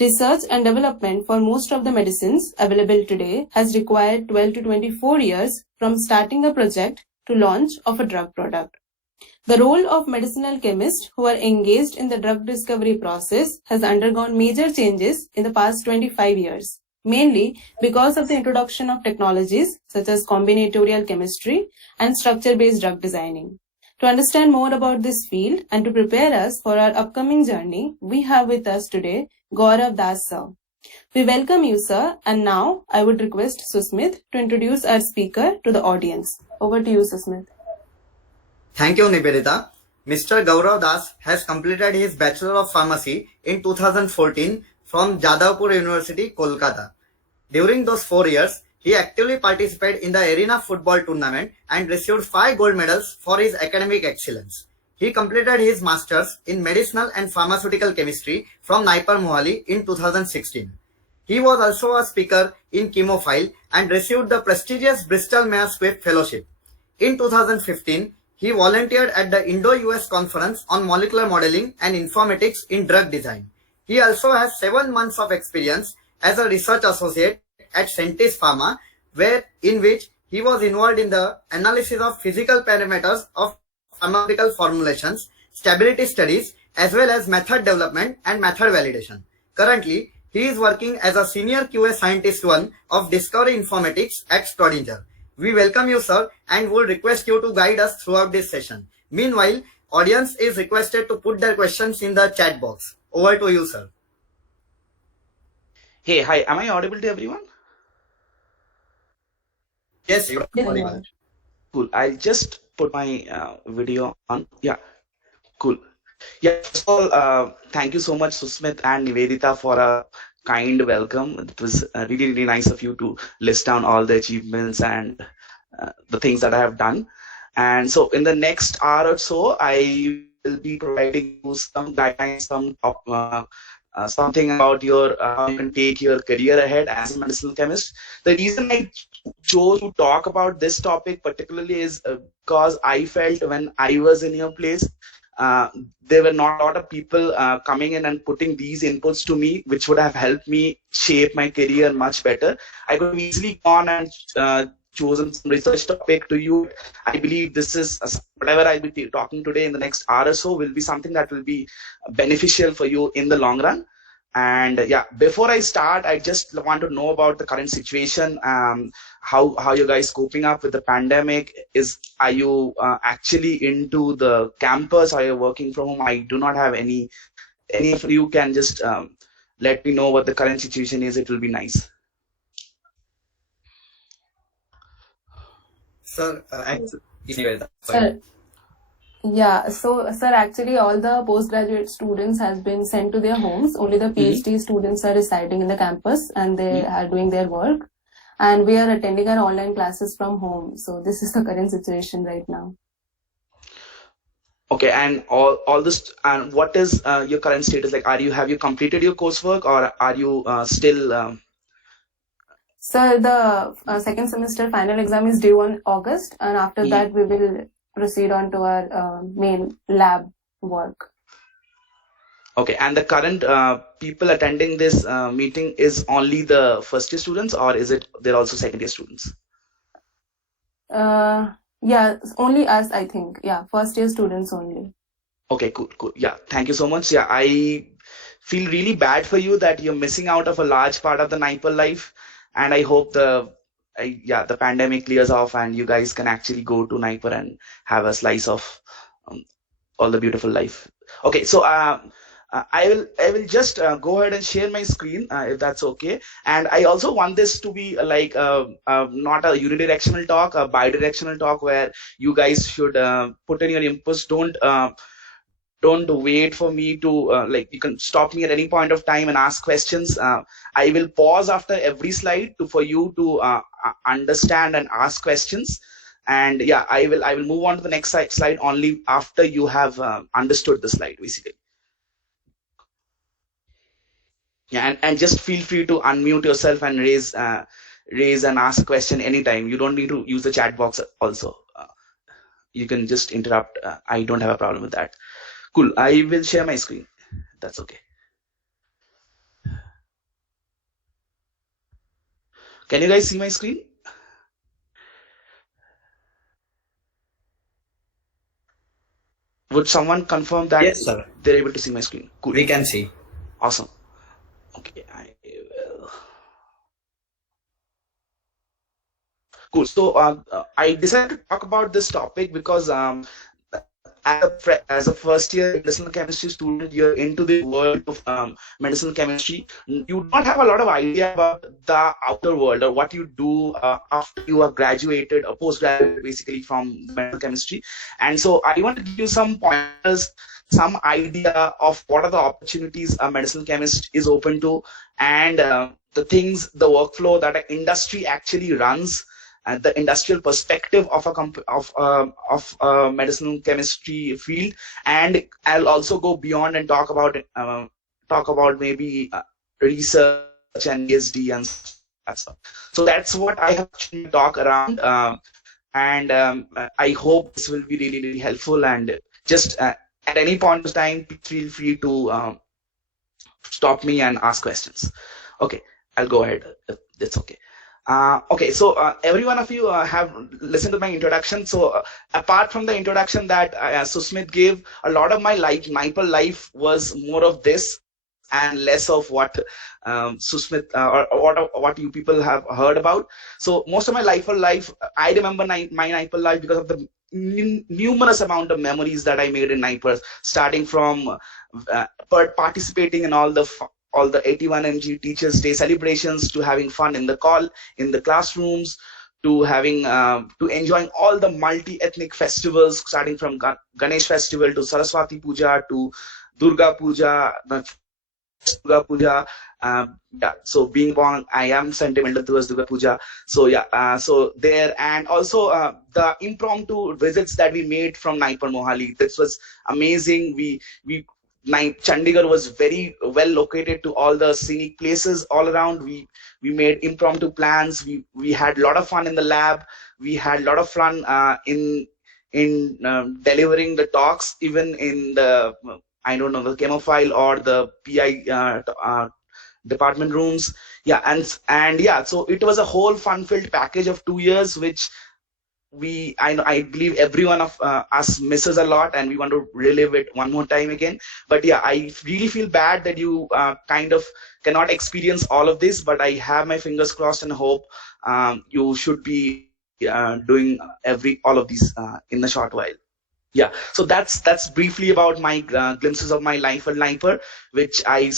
Research and development for most of the medicines available today has required 12 to 24 years from starting a project to launch of a drug product. The role of medicinal chemists who are engaged in the drug discovery process has undergone major changes in the past 25 years, mainly because of the introduction of technologies such as combinatorial chemistry and structure-based drug designing. To understand more about this field and to prepare us for our upcoming journey, we have with us today Gaurav Das sir. We welcome you, sir, and now I would request Susmit to introduce our speaker to the audience. Over to you, Susmit. Thank you, Nivedita. Mr. Gaurav Das has completed his Bachelor of Pharmacy in 2014 from Jadavpur University, Kolkata. During those 4 years, he actively participated in the arena football tournament and received 5 gold medals for his academic excellence. He completed his Masters in Medicinal and Pharmaceutical Chemistry from Naipur Mohali in 2016. He was also a speaker in Chemophile and received the prestigious Bristol Myers Squibb Fellowship. In 2015, he volunteered at the Indo-US Conference on Molecular Modeling and Informatics in Drug Design. He also has 7 months of experience as a research associate at S.A.S Pharma, in which he was involved in the analysis of physical parameters of pharmaceutical formulations, stability studies, as well as method development and method validation. Currently, he is working as a Senior QA Scientist 1 of Discovery Informatics at Schrodinger. We welcome you, sir, and will request you to guide us throughout this session. Meanwhile, audience is requested to put their questions in the chat box. Over to you, sir. Hey, hi. Am I audible to everyone? Yes, you are audible. Cool. I'll just put my video on. Yeah, cool. Yeah, first of all, thank you so much, Susmit and Nivedita, for a kind welcome. It was really, really nice of you to list down all the achievements and the things that I have done. And so in the next hour or so, I will be providing you some guidelines, something about your how you can take your career ahead as a medicinal chemist. The reason I chose to talk about this topic particularly is because I felt when I was in your place, there were not a lot of people coming in and putting these inputs to me, which would have helped me shape my career much better. I could have easily gone and chosen some research topic to you. I believe this is whatever I'll be talking today in the next hour or so will be something that will be beneficial for you in the long run. And yeah, before I start, I just want to know about the current situation. How you guys coping up with the pandemic? Are you actually into the campus? Are you working from home? I do not have any of you can just let me know what the current situation is. It will be nice. Sir, Sir, yeah, so sir, actually all the postgraduate students has been sent to their homes. Only the PhD students are residing in the campus and they are doing their work. And we are attending our online classes from home. So this is the current situation right now. Okay, and all this, and what is your current status? Like, have you completed your coursework, or are you still? Sir, the second semester final exam is due on August, and after that we will proceed on to our main lab work. Okay, and the current people attending this meeting is only the first year students, or is it they're also second year students? Yeah, only us, I think. Yeah, first year students only. Okay, cool. Yeah, thank you so much. Yeah, I feel really bad for you that you're missing out of a large part of the Naipur life, and I hope the pandemic clears off and you guys can actually go to Naipur and have a slice of all the beautiful life. Okay, so I will just go ahead and share my screen if that's okay. And I also want this to be like not a unidirectional talk, a bidirectional talk where you guys should put in your inputs. Don't wait for me to you can stop me at any point of time and ask questions. I will pause after every slide for you to understand and ask questions. And yeah, I will move on to the next slide only after you have understood the slide, basically. Yeah, and just feel free to unmute yourself and raise and ask a question anytime. You don't need to use the chat box also. You can just interrupt. I don't have a problem with that. Cool. I will share my screen. That's okay. Can you guys see my screen? Would someone confirm that Yes, sir. they're able to see my screen? Cool. We can see. Awesome. Okay, I will. Cool. So I decided to talk about this topic because as a first year medicinal chemistry student, you're into the world of medicinal chemistry. You don't have a lot of idea about the outer world or what you do after you are graduated or postgraduate basically from medical chemistry. And so I want to give you some pointers, some idea of what are the opportunities a medicinal chemist is open to, and the things, the workflow that an industry actually runs, and the industrial perspective of a medicinal chemistry field. And I'll also go beyond and talk about maybe research and PhD and stuff. So that's what I have to talk around, and I hope this will be really, really helpful. And just at any point of time, feel free to stop me and ask questions. Okay, I'll go ahead. That's okay. Okay, so every one of you have listened to my introduction. So apart from the introduction that Susmit gave, a lot of my NIPER life was more of this and less of what Susmit or what you people have heard about. So most of my NIPER life, I remember my NIPER life because of the numerous amount of memories that I made in NIPER, starting from participating in all the 81 MG Teachers Day celebrations, to having fun in the classrooms, to having to enjoying all the multi-ethnic festivals, starting from Ganesh festival to Saraswati Puja to Durga Puja. Yeah, so being born, I am sentimental towards Durga Puja. So yeah, so there, and also the impromptu visits that we made from NIPER Mohali. This was amazing. Chandigarh was very well located to all the scenic places all around. We made impromptu plans. We had a lot of fun in the lab. We had a lot of fun in delivering the talks, even in the the chemophile or the PI department rooms. Yeah, and yeah, so it was a whole fun-filled package of 2 years, which I believe every one of us misses a lot, and we want to relive it one more time again. But yeah, I really feel bad that you kind of cannot experience all of this, but I have my fingers crossed and hope you should be doing all of these in a short while. Yeah, so that's briefly about my glimpses of my life at NIPER, which I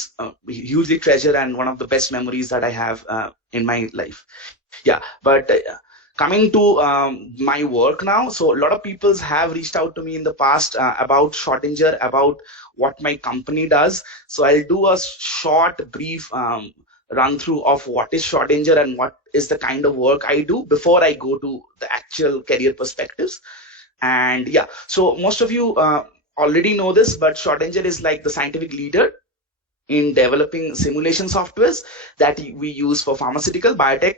hugely treasure, and one of the best memories that I have in my life. Yeah, but coming to my work now, so a lot of people have reached out to me in the past about Schrodinger, about what my company does. So I'll do a short, brief run through of what is Schrodinger and what is the kind of work I do before I go to the actual career perspectives. And yeah, so most of you already know this, but Schrodinger is like the scientific leader in developing simulation softwares that we use for pharmaceutical, biotech,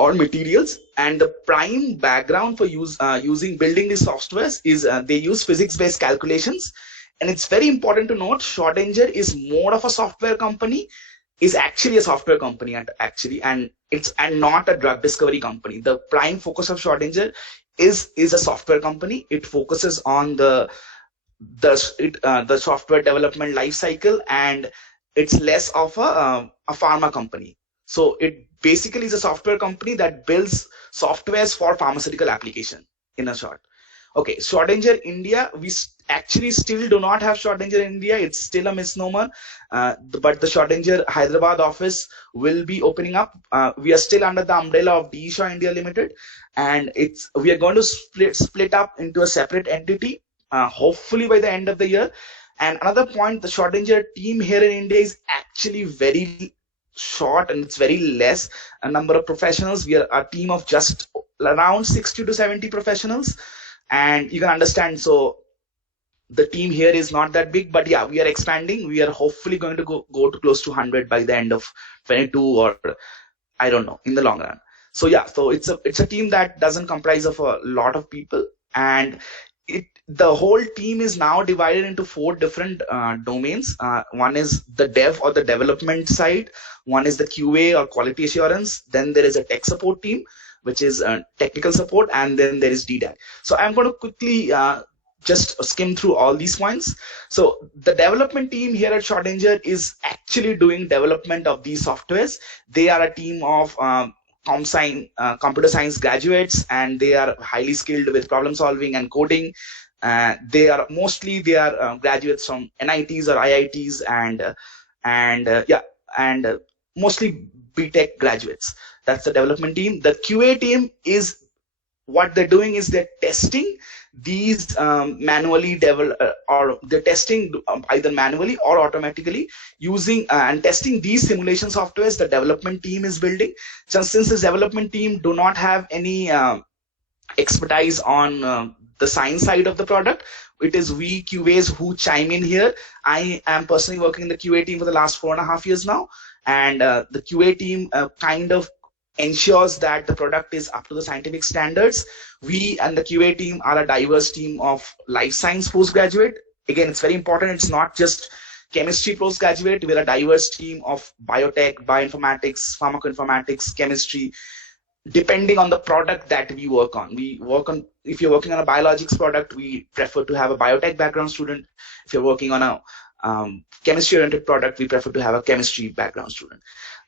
or materials. And the prime background for building these softwares is they use physics-based calculations. And it's very important to note, Schrodinger is more of a software company, is actually a software company actually, and not a drug discovery company. The prime focus of Schrodinger is a software company. It focuses on the software development life cycle, and it's less of a pharma company. So it basically is a software company that builds softwares for pharmaceutical application, in a short. Okay, Schrodinger India, we actually still do not have Schrodinger India. It's still a misnomer, but the Schrodinger Hyderabad office will be opening up. We are still under the umbrella of D. Shaw India Limited, and we are going to split up into a separate entity, hopefully by the end of the year. And another point, the Schrodinger team here in India is actually very short, and it's very less a number of professionals. We are a team of just around 60 to 70 professionals, and you can understand, so the team here is not that big. But yeah, we are expanding. We are hopefully going to go to close to 100 by the end of 22, or I don't know, in the long run. So yeah, so it's a team that doesn't comprise of a lot of people, and the whole team is now divided into 4 different domains. One is the dev or the development side. One is the QA or quality assurance. Then there is a tech support team, which is technical support, and then there is DDAC. So I'm going to quickly just skim through all these points. So the development team here at Schrodinger is actually doing development of these softwares. They are a team of computer science graduates, and they are highly skilled with problem solving and coding. They are graduates from NITs or IITs, and mostly BTech graduates. That's the development team. The QA team is, what they're doing is they're testing these manually or they're testing either manually or automatically using and testing these simulation softwares the development team is building. Since this development team do not have any expertise on the science side of the product, it is we QAs who chime in here. I am personally working in the QA team for the last 4.5 years now, and the QA team kind of ensures that the product is up to the scientific standards. We and the QA team are a diverse team of life science postgraduate. Again, it's very important. It's not just chemistry postgraduate. We're a diverse team of biotech, bioinformatics, pharmacoinformatics, chemistry, depending on the product that we work on. If you're working on a biologics product, we prefer to have a biotech background student. If you're working on a chemistry-oriented product, we prefer to have a chemistry background student.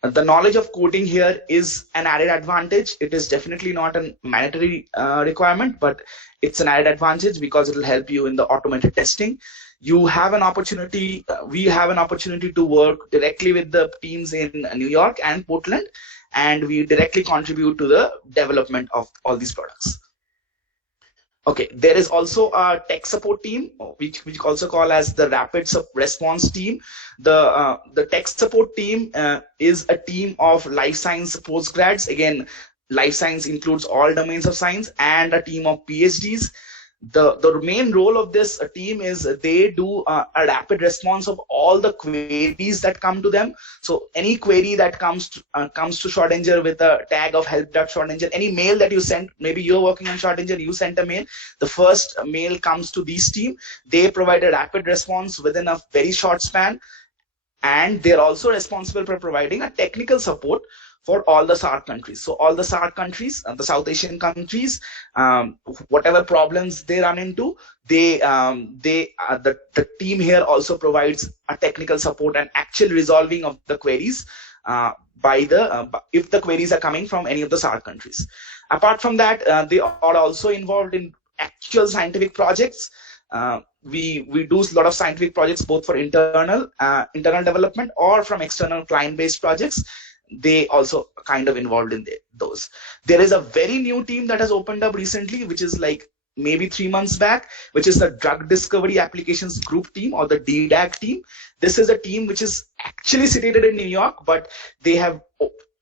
The knowledge of coding here is an added advantage. It is definitely not a mandatory requirement, but it's an added advantage because it will help you in the automated testing. You have an opportunity, we have an opportunity to work directly with the teams in New York and Portland, and we directly contribute to the development of all these products. Okay, there is also a tech support team, which we also call as the rapid response team. The tech support team is a team of life science postgrads. Again, life science includes all domains of science, and a team of PhDs. The main role of this team is they do a rapid response of all the queries that come to them. So any query that comes to Schrodinger with a tag of help.Schrodinger, any mail that you send, maybe you're working on Schrodinger, you sent a mail, the first mail comes to this team. They provide a rapid response within a very short span, and they're also responsible for providing a technical support for all the SAARC countries. So all the SAARC countries, the South Asian countries, whatever problems they run into, the team here also provides a technical support and actual resolving of the queries if the queries are coming from any of the SAARC countries. Apart from that, they are also involved in actual scientific projects. We do a lot of scientific projects both for internal development or from external client-based projects. They also kind of involved in those. There is a very new team that has opened up recently, which is like maybe 3 months back, which is the Drug Discovery Applications Group team, or the DDAC team. This is a team which is actually situated in New York, but they have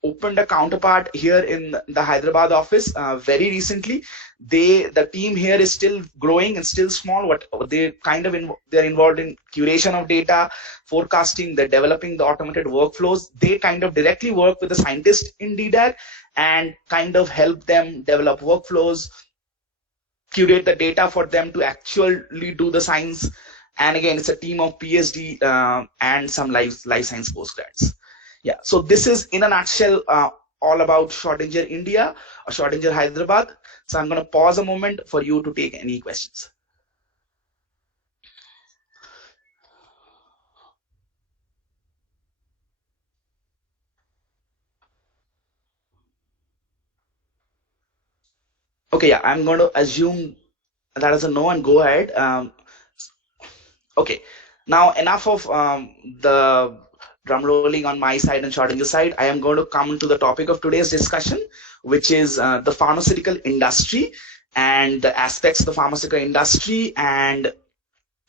opened a counterpart here in the Hyderabad office very recently. The team here is still growing and still small. They're involved in curation of data, forecasting, they're developing the automated workflows. They kind of directly work with the scientists in DDAC and kind of help them develop workflows, curate the data for them to actually do the science. And again, it's a team of PhD and some life science postgrads. Yeah, so this is in a nutshell all about Schrodinger India or Schrodinger Hyderabad. So I'm going to pause a moment for you to take any questions. Okay, yeah, I'm going to assume that is a no and go ahead. Okay, now enough of the drum rolling on my side and Schrodinger side. I am going to come to the topic of today's discussion, which is the pharmaceutical industry and the aspects of the pharmaceutical industry, and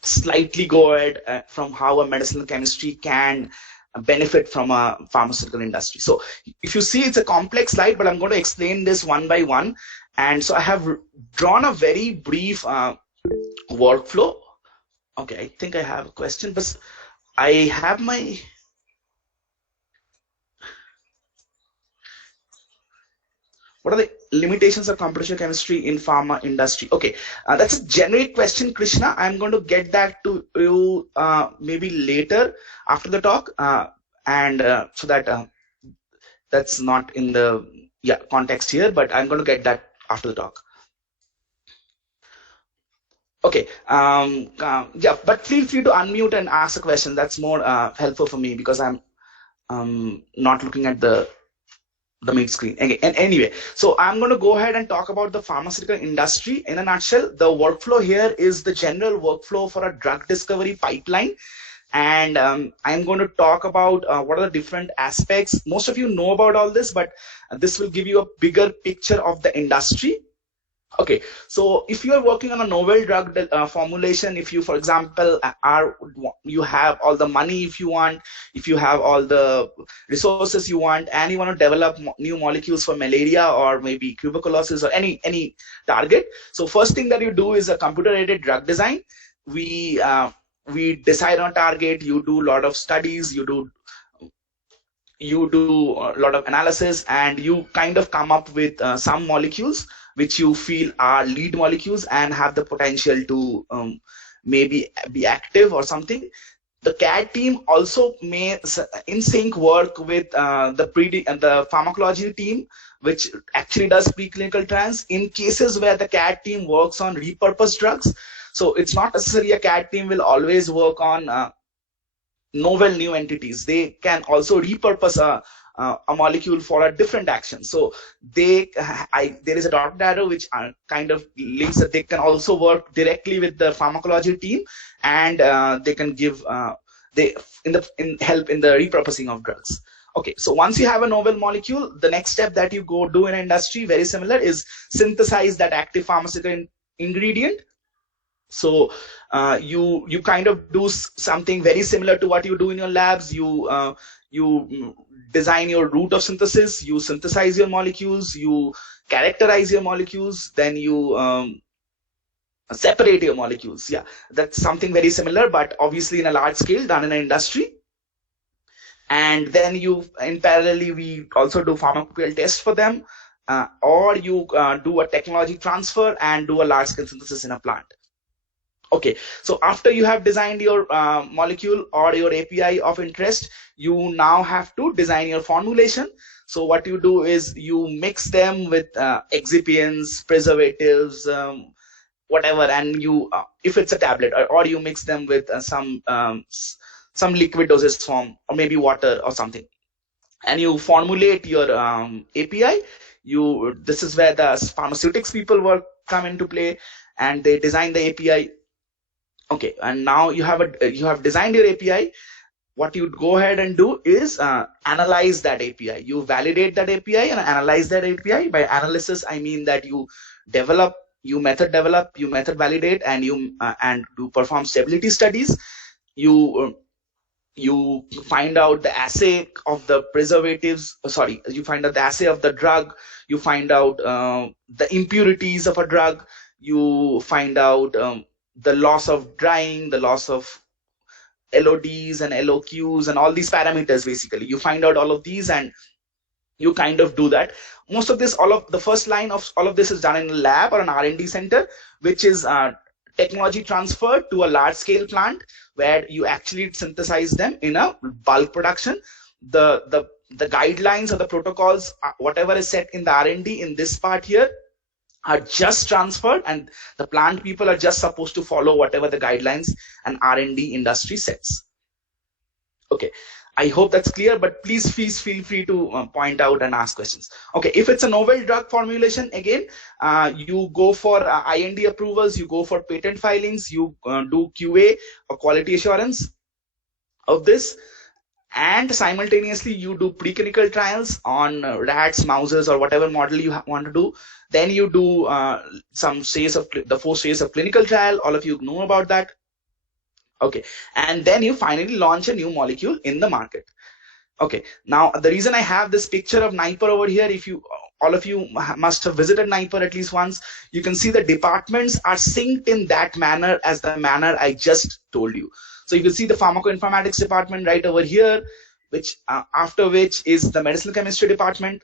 slightly go ahead from how a medicinal chemistry can benefit from a pharmaceutical industry. So if you see, it's a complex slide, but I'm going to explain this one by one. And so I have drawn a very brief workflow. Okay, I think I have a question, but I have my... What are the limitations of computational chemistry in pharma industry? Okay, that's a generic question, Krishna. I'm going to get that to you maybe later after the talk, and so that that's not in the context here, but I'm going to get that after the talk. Okay, yeah, but feel free to unmute and ask a question. That's more helpful for me because I'm not looking at the main screen. And anyway, so I'm going to go ahead and talk about the pharmaceutical industry in a nutshell. The workflow here is the general workflow for a drug discovery pipeline. And I'm going to talk about what are the different aspects. Most of you know about all this, but this will give you a bigger picture of the industry. Okay, so if you are working on a novel drug formulation, if you, for example, you have all the money if you want, if you have all the resources you want, and you want to develop new molecules for malaria or maybe tuberculosis or any target. So first thing that you do is a computer-aided drug design. We decide on target. You do a lot of studies. You do a lot of analysis, and you kind of come up with some molecules which you feel are lead molecules and have the potential to maybe be active or something. The CAD team also may in sync work with the pharmacology team, which actually does preclinical trials in cases where the CAD team works on repurposed drugs. So it's not necessarily a CAD team will always work on novel new entities. They can also repurpose a molecule for a different action. So there is a dotted arrow which kind of links that they can also work directly with the pharmacology team, and they can give help in the repurposing of drugs. Okay, so once you have a novel molecule, the next step that you go do in industry, very similar, is synthesize that active pharmaceutical ingredient. So you kind of do something very similar to what you do in your labs. You design your route of synthesis, you synthesize your molecules, you characterize your molecules, then you separate your molecules. Yeah, that's something very similar, but obviously in a large scale done in an industry. And then in parallel, we also do pharmacopoeial tests for them, or you do a technology transfer and do a large scale synthesis in a plant. Okay, so after you have designed your molecule or your API of interest, you now have to design your formulation. So what you do is you mix them with excipients, preservatives, whatever, and you, if it's a tablet, or you mix them with some liquid dosage form, or maybe water or something, and you formulate your API. This is where the pharmaceutics people come into play, and they design the API. Okay, and now you have designed your API. What you go ahead and do is analyze that API. You validate that API and analyze that API. By analysis, I mean that you method validate, and you perform stability studies. You find out the assay of the preservatives. You find out the assay of the drug. You find out the impurities of a drug. You find out the loss of drying, the loss of LODs and LOQs and all these parameters. Basically, you find out all of these and you kind of do that. Most of this, all of the first line of all of this is done in a lab or an R&D center, which is technology transfer to a large scale plant where you actually synthesize them in a bulk production. The guidelines or the protocols, whatever is set in the R&D in this part here, are just transferred, and the plant people are just supposed to follow whatever the guidelines and R&D industry sets. Okay, I hope that's clear, but please feel free to point out and ask questions. Okay, if it's a novel drug formulation, again, you go for IND approvals, you go for patent filings, you do QA or quality assurance of this, and simultaneously you do preclinical trials on rats, mouses, or whatever model you want to do. Then you do some phase of the 4 phase of clinical trial. All of you know about that. Okay, and then you finally launch a new molecule in the market. Okay, now the reason I have this picture of NIPER over here, all of you must have visited NIPER at least once. You can see the departments are synced in that manner as the manner I just told you. So you can see the pharmacoinformatics department right over here, which after which is the medicinal chemistry department.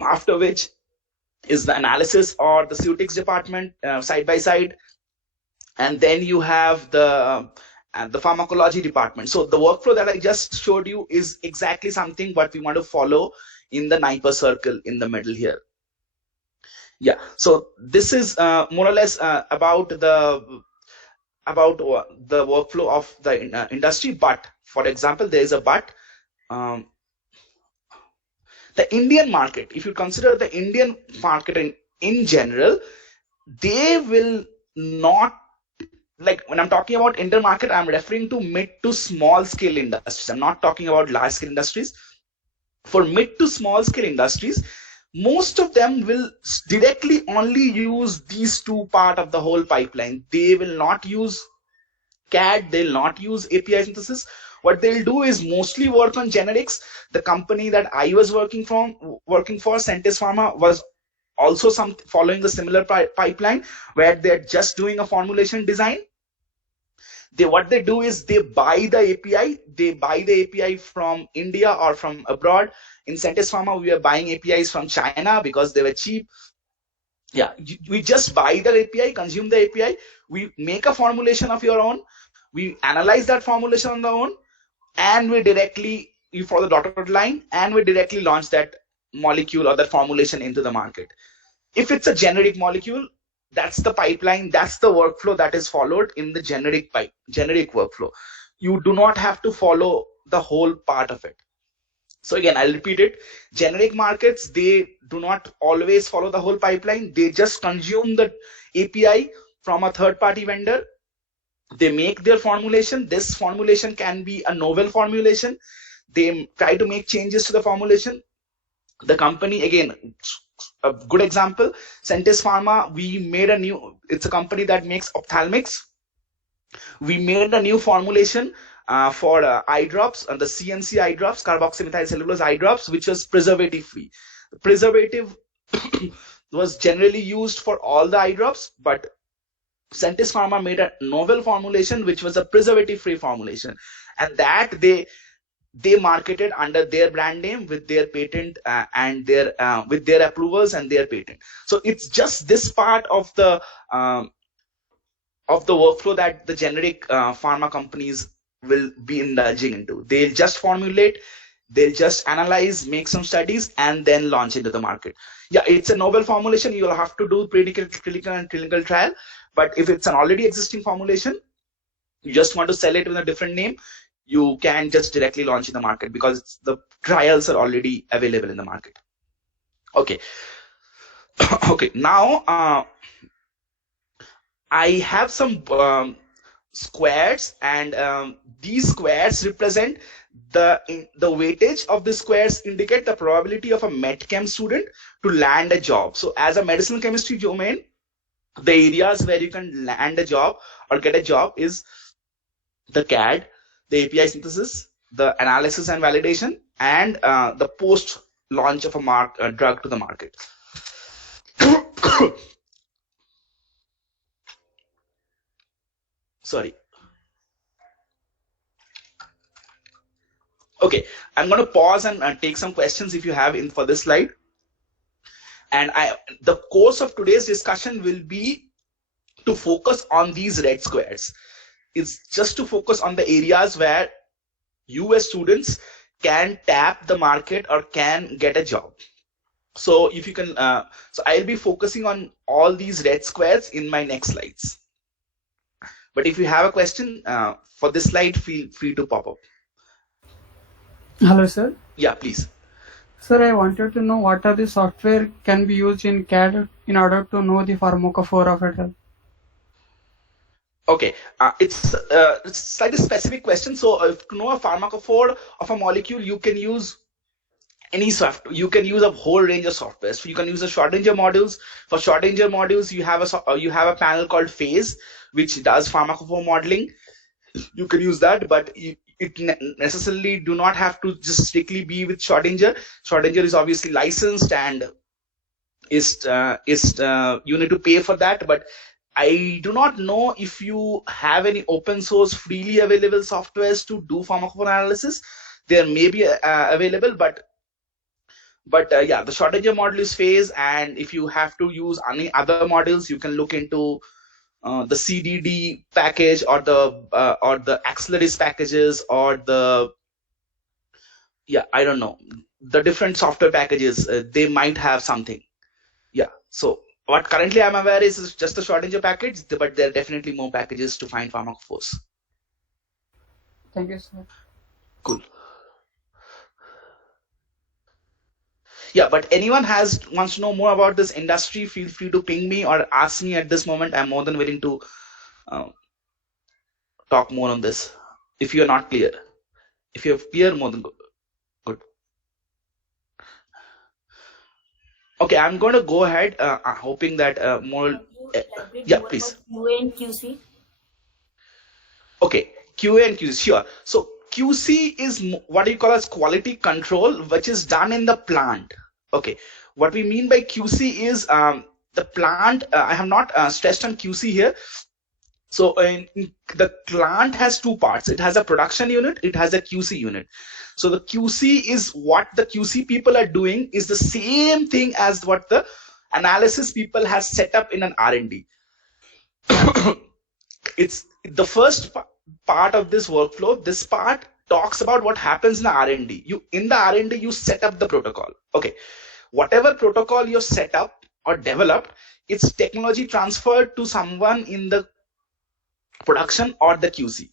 after which is the analysis or the Sutex department side by side, and then you have the pharmacology department. So the workflow that I just showed you is exactly something what we want to follow in the NIPER circle in the middle here. Yeah, so this is more or less about the workflow of the industry. But for example, there is a but. The Indian market, if you consider the Indian market in general, they will not, like when I'm talking about Indian market, I'm referring to mid to small scale industries. I'm not talking about large scale industries. For mid to small scale industries, most of them will directly only use these two part of the whole pipeline. They will not use CAD, they'll not use API synthesis. What they'll do is mostly work on generics. The company that I was working for, S.A.S Pharma, was also following the similar pipeline where they're just doing a formulation design. What they do is they buy the API. They buy the API from India or from abroad. In S.A.S Pharma, we were buying APIs from China because they were cheap. Yeah, we just buy the API, consume the API. We make a formulation of your own. We analyze that formulation on our own, and you follow the dotted line, and we directly launch that molecule or that formulation into the market. If it's a generic molecule, that's the pipeline, that's the workflow that is followed in the generic workflow. You do not have to follow the whole part of it. So again, I'll repeat it. Generic markets, they do not always follow the whole pipeline. They just consume the API from a third-party vendor. They make their formulation. This formulation can be a novel formulation. They try to make changes to the formulation. The company, again, a good example, S.A.S Pharma, it's a company that makes ophthalmics. We made a new formulation for eye drops, the CNC eye drops, carboxymethyl cellulose eye drops, which was preservative free. The preservative was generally used for all the eye drops, but S.A.S Pharma made a novel formulation which was a preservative free formulation, and that they marketed under their brand name with their patent and their with their approvals and their patent. So it's just this part of the workflow that the generic pharma companies will be indulging into. They'll just formulate, they'll just analyze, make some studies, and then launch into the market. Yeah, it's a novel formulation. You'll have to do clinical and clinical trial. But if it's an already existing formulation, you just want to sell it with a different name, you can just directly launch in the market because the trials are already available in the market. Okay. Okay. Now I have some squares, and these squares represent the weightage of the squares indicate the probability of a medchem student to land a job. So as a medicinal chemistry domain, the areas where you can land a job or get a job is the CAD, the API synthesis, the analysis and validation, and the post launch of a drug to the market. Sorry. Okay, I'm going to pause and take some questions if you have for this slide. And the course of today's discussion will be to focus on these red squares. It's just to focus on the areas where you as students can tap the market or can get a job. So if you can, so I'll be focusing on all these red squares in my next slides. But if you have a question for this slide, feel free to pop up. Hello, sir. Yeah, please. Sir, I wanted to know what are the software can be used in CAD in order to know the pharmacophore of a drug. Okay, it's a slightly specific question. So to know a pharmacophore of a molecule, you can use any software. You can use a whole range of software. So you can use the Schrodinger modules. For Schrodinger modules, you have a panel called Phase, which does pharmacophore modeling. You can use that, but it necessarily do not have to just strictly be with Schrodinger. Schrodinger is obviously licensed and you need to pay for that. But I do not know if you have any open source freely available softwares to do pharmacophore analysis. There may be available, but But yeah, the Schrodinger model is phase, and if you have to use any other models, you can look into the CDD package or the Acceleris packages, or the, yeah, I don't know, the different software packages. They might have something. Yeah. So what currently I'm aware is just the Schrodinger package, but there are definitely more packages to find pharmacophores. Thank you, sir. Cool. Yeah, but anyone wants to know more about this industry, feel free to ping me or ask me at this moment. I'm more than willing to talk more on this. If you're not clear, if you're clear, more than good. Okay, I'm going to go ahead, hoping that more. Yeah, please. QA and QC. Okay, QA and QC, sure. So QC is what you call as quality control, which is done in the plant. Okay, what we mean by QC is the plant. I have not stressed on QC here. So the plant has two parts. It has a production unit. It has a QC unit. So the QC is what the QC people are doing is the same thing as what the analysis people has set up in an R&D. It's the first part of this workflow. This part talks about what happens in the R&D. In the R&D, you set up the protocol. Okay, whatever protocol you set up or developed, it's technology transferred to someone in the production or the QC.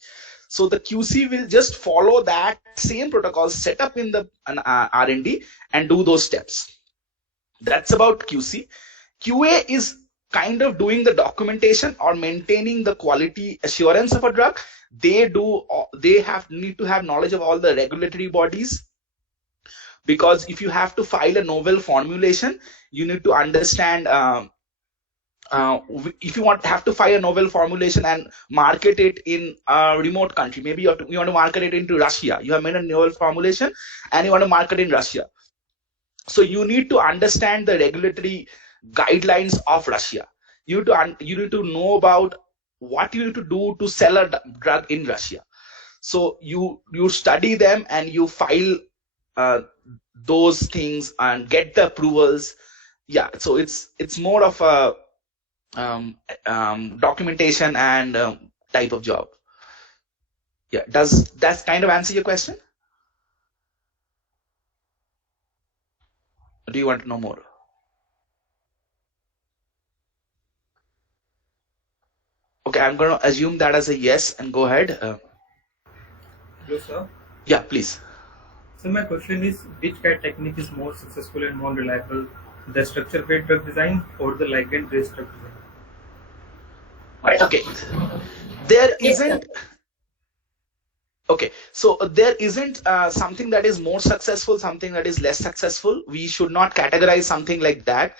So the QC will just follow that same protocol set up in the R&D and do those steps. That's about QC. QA is kind of doing the documentation or maintaining the quality assurance of a drug. They need to have knowledge of all the regulatory bodies, because if you have to file a novel formulation, you need to understand if you have to file a novel formulation and market it in a remote country, maybe you want to market it into Russia. You have made a novel formulation and you want to market in Russia. So you need to understand the regulatory guidelines of Russia. You need to know about what you need to do to sell a drug in Russia. So you study them and you file those things and get the approvals. Yeah, so it's more of a documentation and type of job. Yeah, does that kind of answer your question? Or do you want to know more? Okay, I'm going to assume that as a yes and go ahead. Hello, sir. Yeah, please. So my question is, which CAD technique is more successful and more reliable, the structure-based drug design or the ligand-based drug design? Right. Okay. There isn't. Okay, so there isn't something that is more successful, something that is less successful. We should not categorize something like that.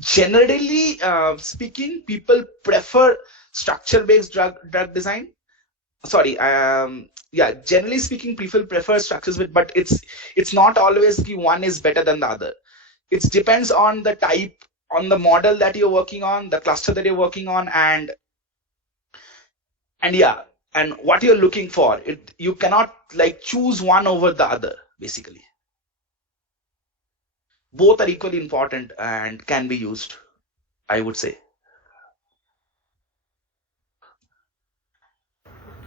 Generally speaking, people prefer structure-based drug design. Sorry, yeah. Generally speaking, people prefer structures, but it's not always the one is better than the other. It depends on the type, on the model that you're working on, the cluster that you're working on, and yeah, and what you're looking for. You cannot like choose one over the other. Basically, both are equally important and can be used, I would say.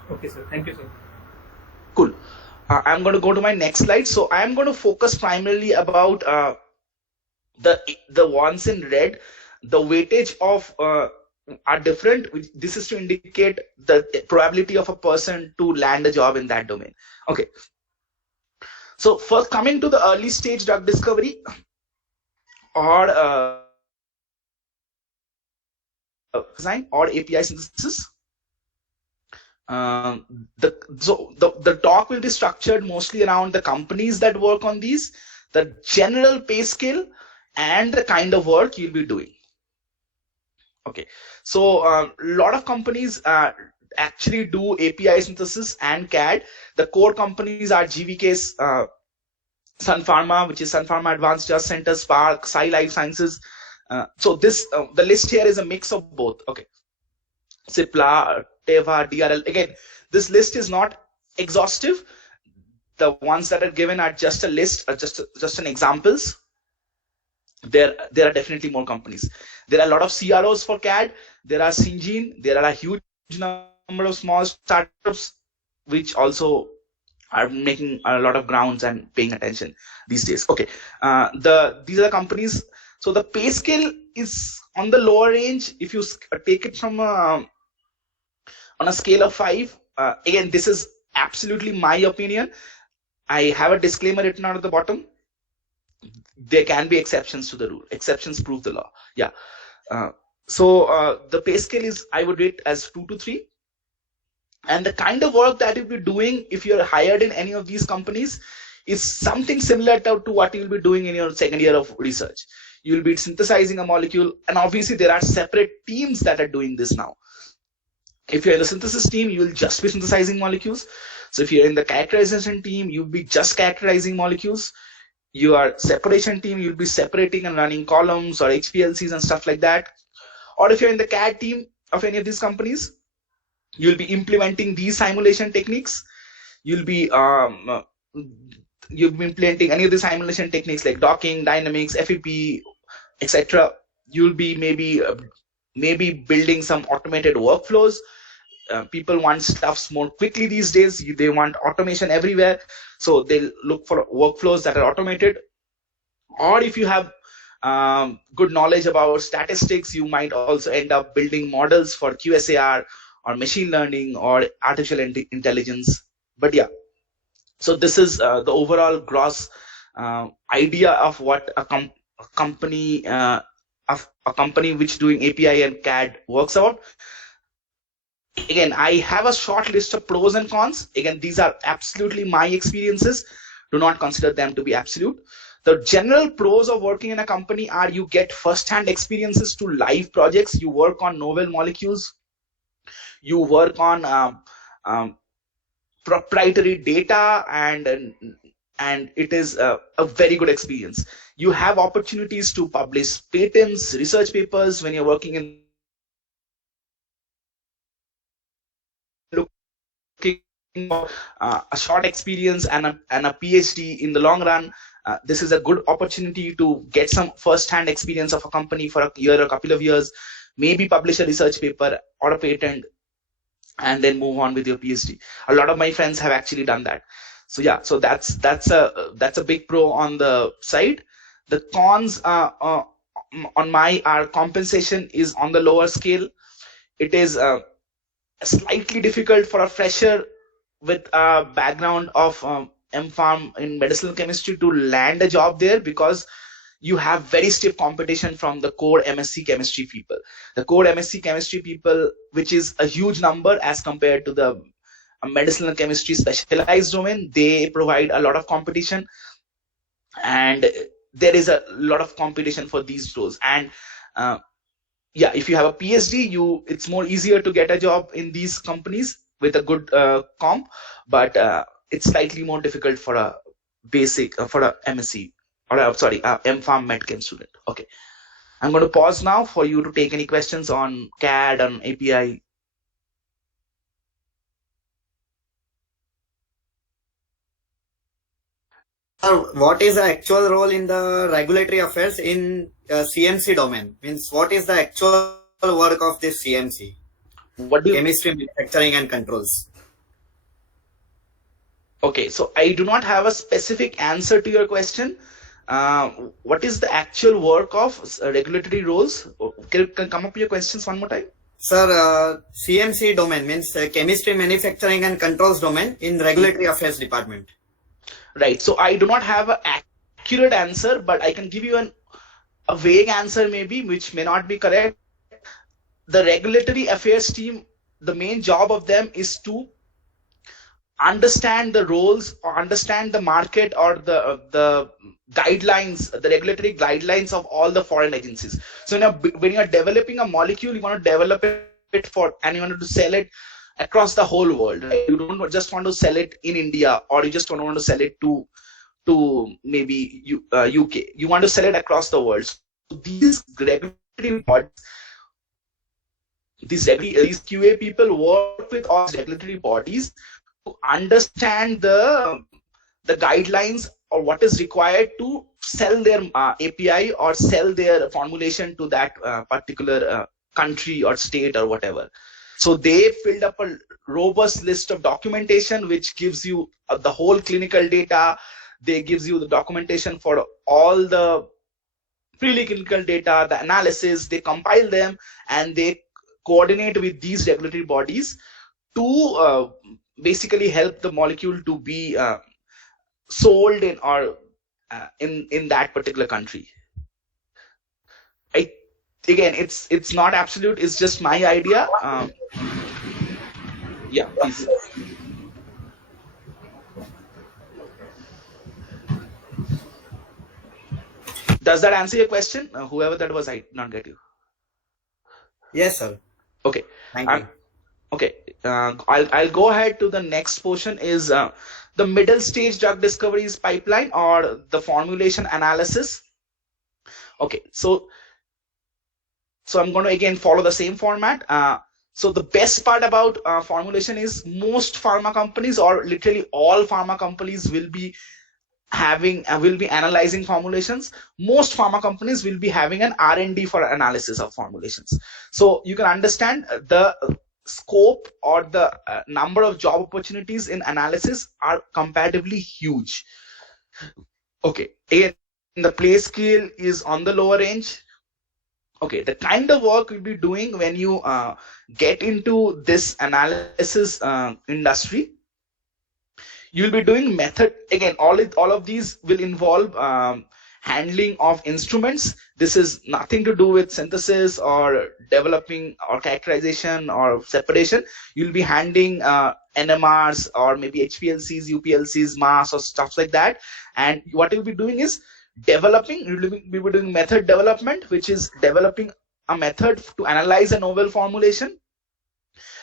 Okay, sir. Thank you, sir. Cool. I'm going to go to my next slide. So I'm going to focus primarily about the ones in red. The weightage of are different. This is to indicate the probability of a person to land a job in that domain. Okay. So first, coming to the early stage drug discovery or design or API synthesis. The talk will be structured mostly around the companies that work on these, the general pay scale, and the kind of work you'll be doing. Okay, so a lot of companies actually do API synthesis and CAD. The core companies are GVK's Sun Pharma, which is Sun Pharma Advanced Drug Center, Spark, Sai Life Sciences. So this the list here is a mix of both. Okay, Cipla, Teva, DRL. Again, this list is not exhaustive. the ones that are given are just a list, or just an examples. There are definitely more companies. There are a lot of CROs for CAD. There are Syngene. There are a huge number of small startups which also are making a lot of grounds and paying attention these days. Okay, these are the companies. So the pay scale is on the lower range. If you take it from on a scale of 5, again, this is absolutely my opinion. I have a disclaimer written out at the bottom. There can be exceptions to the rule. Exceptions prove the law. Yeah. So the pay scale is, I would rate as 2 to 3. And the kind of work that you'll be doing if you're hired in any of these companies is something similar to what you'll be doing in your second year of research. You'll be synthesizing a molecule, and obviously there are separate teams that are doing this now. If you're in the synthesis team, you'll just be synthesizing molecules. So if you're in the characterization team, you'll be just characterizing molecules. You are separation team, you'll be separating and running columns or HPLCs and stuff like that. Or if you're in the CAD team of any of these companies, you'll be implementing these simulation techniques. You'll be implementing any of the simulation techniques like docking, dynamics, FEP, etc. You'll be maybe building some automated workflows. People want stuffs more quickly these days. They want automation everywhere. So they'll look for workflows that are automated. Or if you have good knowledge about statistics, you might also end up building models for QSAR or machine learning or artificial intelligence. But yeah, so this is the overall gross idea of what a company which doing API and CAD works out. Again, I have a short list of pros and cons. Again, these are absolutely my experiences. Do not consider them to be absolute. The general pros of working in a company are you get first-hand experiences to live projects. You work on novel molecules. You work on proprietary data, and it is a very good experience. You have opportunities to publish patents, research papers when you're working in a short experience and a PhD in the long run. This is a good opportunity to get some first-hand experience of a company for a year or a couple of years, maybe publish a research paper or a patent, and then move on with your PhD. A lot of my friends have actually done that. So yeah, so that's a big pro on the side. The cons on our compensation is on the lower scale. It is slightly difficult for a fresher with a background of M.Pharm in medicinal chemistry to land a job there, because you have very stiff competition from the core MSc chemistry people. The core MSc chemistry people, which is a huge number as compared to the medicinal chemistry specialized domain, they provide a lot of competition, and there is a lot of competition for these roles. And yeah, if you have a PhD, it's more easier to get a job in these companies with a good comp, but it's slightly more difficult for a basic for a MSc or M.Pharm MedChem student. Okay, I'm going to pause now for you to take any questions on CAD, on API. What is the actual role in the regulatory affairs in CMC domain? Means what is the actual work of this CMC? What do you... Chemistry, manufacturing and controls. Okay, so I do not have a specific answer to your question. What is the actual work of regulatory roles? Can you come up with your questions one more time? Sir, CMC domain means chemistry, manufacturing and controls domain in regulatory affairs department. Right. So I do not have an accurate answer, but I can give you a vague answer maybe, which may not be correct. The regulatory affairs team, the main job of them is to understand the roles or understand the market or the guidelines, the regulatory guidelines of all the foreign agencies. So now when you are developing a molecule, you want to develop it and you want to sell it across the whole world. Right? You don't just want to sell it in India, or you just don't want to sell it to maybe UK. You want to sell it across the world. So these regulatory bodies, these QA people work with all regulatory bodies to understand the the guidelines or what is required to sell their API or sell their formulation to that particular country or state or whatever. So they filled up a robust list of documentation which gives you the whole clinical data. They gives you the documentation for all the preclinical data, the analysis. They compile them and they coordinate with these regulatory bodies to basically help the molecule to be sold in or in that particular country. Again, it's not absolute. It's just my idea. Yeah, please. Does that answer your question? Whoever that was, I did not get you. Yes, sir. Okay. Thank you. Okay. I'll go ahead to the next portion. Is the middle stage drug discoveries pipeline or the formulation analysis. Okay. So I'm going to again follow the same format. So the best part about formulation is most pharma companies, or literally all pharma companies, will be analyzing formulations. Most pharma companies will be having an R&D for analysis of formulations. So you can understand the scope or the number of job opportunities in analysis are comparatively huge. Okay, again, the play scale is on the lower range. Okay, the kind of work you'll be doing when you get into this analysis industry, you'll be doing method. Again, all of these will involve handling of instruments. This is nothing to do with synthesis or developing or characterization or separation. You'll be handling NMRs or maybe HPLCs, UPLCs, mass or stuff like that. And what you'll be doing is you'll be doing method development, which is developing a method to analyze a novel formulation.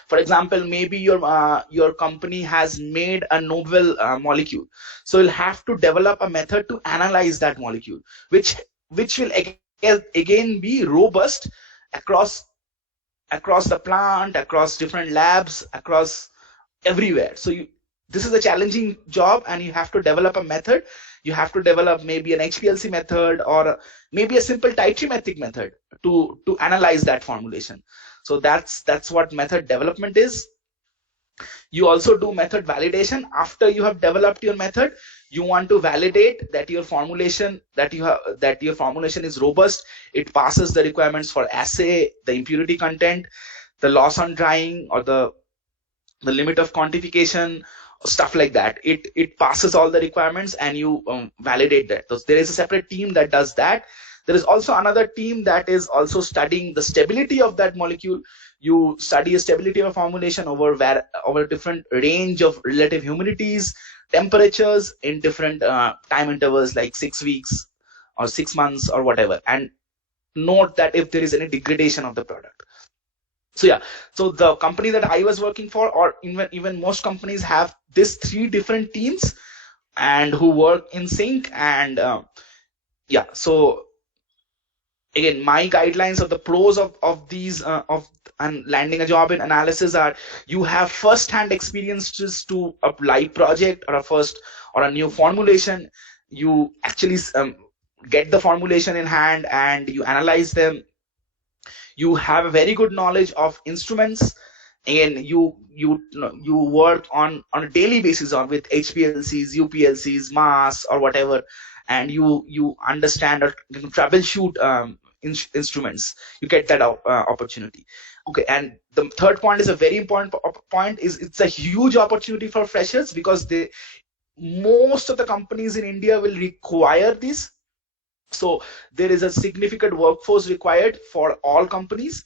For example, maybe your company has made a novel molecule, so you'll have to develop a method to analyze that molecule, which will again be robust across the plant, across different labs, across everywhere. So this is a challenging job, and you have to develop a method. You have to develop maybe an HPLC method or maybe a simple titrimetric method to analyze that formulation. So that's what method development is. You also do method validation. After you have developed your method, you want to validate that your formulation is robust. It passes the requirements for assay, the impurity content, the loss on drying, or the limit of quantification, stuff like that. It passes all the requirements, and you validate that. So there is a separate team that does that. There is also another team that is also studying the stability of that molecule. You study a stability of a formulation over different range of relative humidities, temperatures in different time intervals, like 6 weeks or 6 months or whatever, and note that if there is any degradation of the product. So yeah, so the company that I was working for, or even most companies, have these 3 different teams and who work in sync. And yeah, so again, my guidelines of the pros of these and landing a job in analysis are: you have first-hand experiences to a live project or a new formulation. You actually get the formulation in hand and you analyze them. You have a very good knowledge of instruments, and you work on a daily basis with HPLCs, UPLCs, mass or whatever, and you understand or troubleshoot instruments. You get that opportunity. Okay, and the third point is a very important point. It's a huge opportunity for freshers, because most of the companies in India will require this. So there is a significant workforce required for all companies.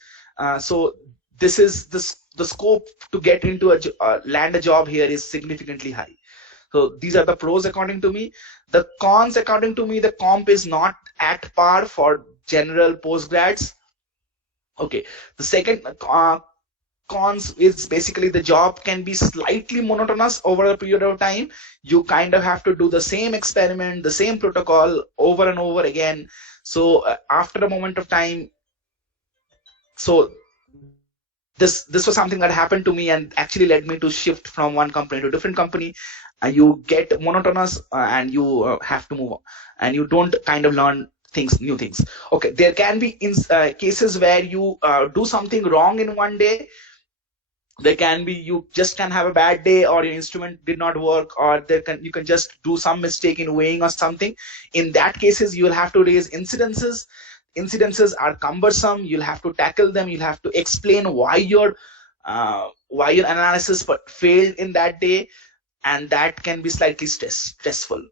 So this is the scope to get into land a job here is significantly high. So these are the pros according to me. The cons according to me: the comp is not at par for general postgrads. Okay, the second cons is basically the job can be slightly monotonous over a period of time. You kind of have to do the same experiment, the same protocol over and over again. So after a moment of time, so this was something that happened to me and actually led me to shift from one company to a different company. you get monotonous and you have to move on, and you don't kind of learn new things. Okay, there can be cases where you do something wrong in one day. There can be, you just can have a bad day, or your instrument did not work, or you can just do some mistake in weighing or something. In that cases, you will have to raise incidences are cumbersome. You'll have to tackle them. You'll have to explain why your analysis failed in that day, and that can be slightly stressful.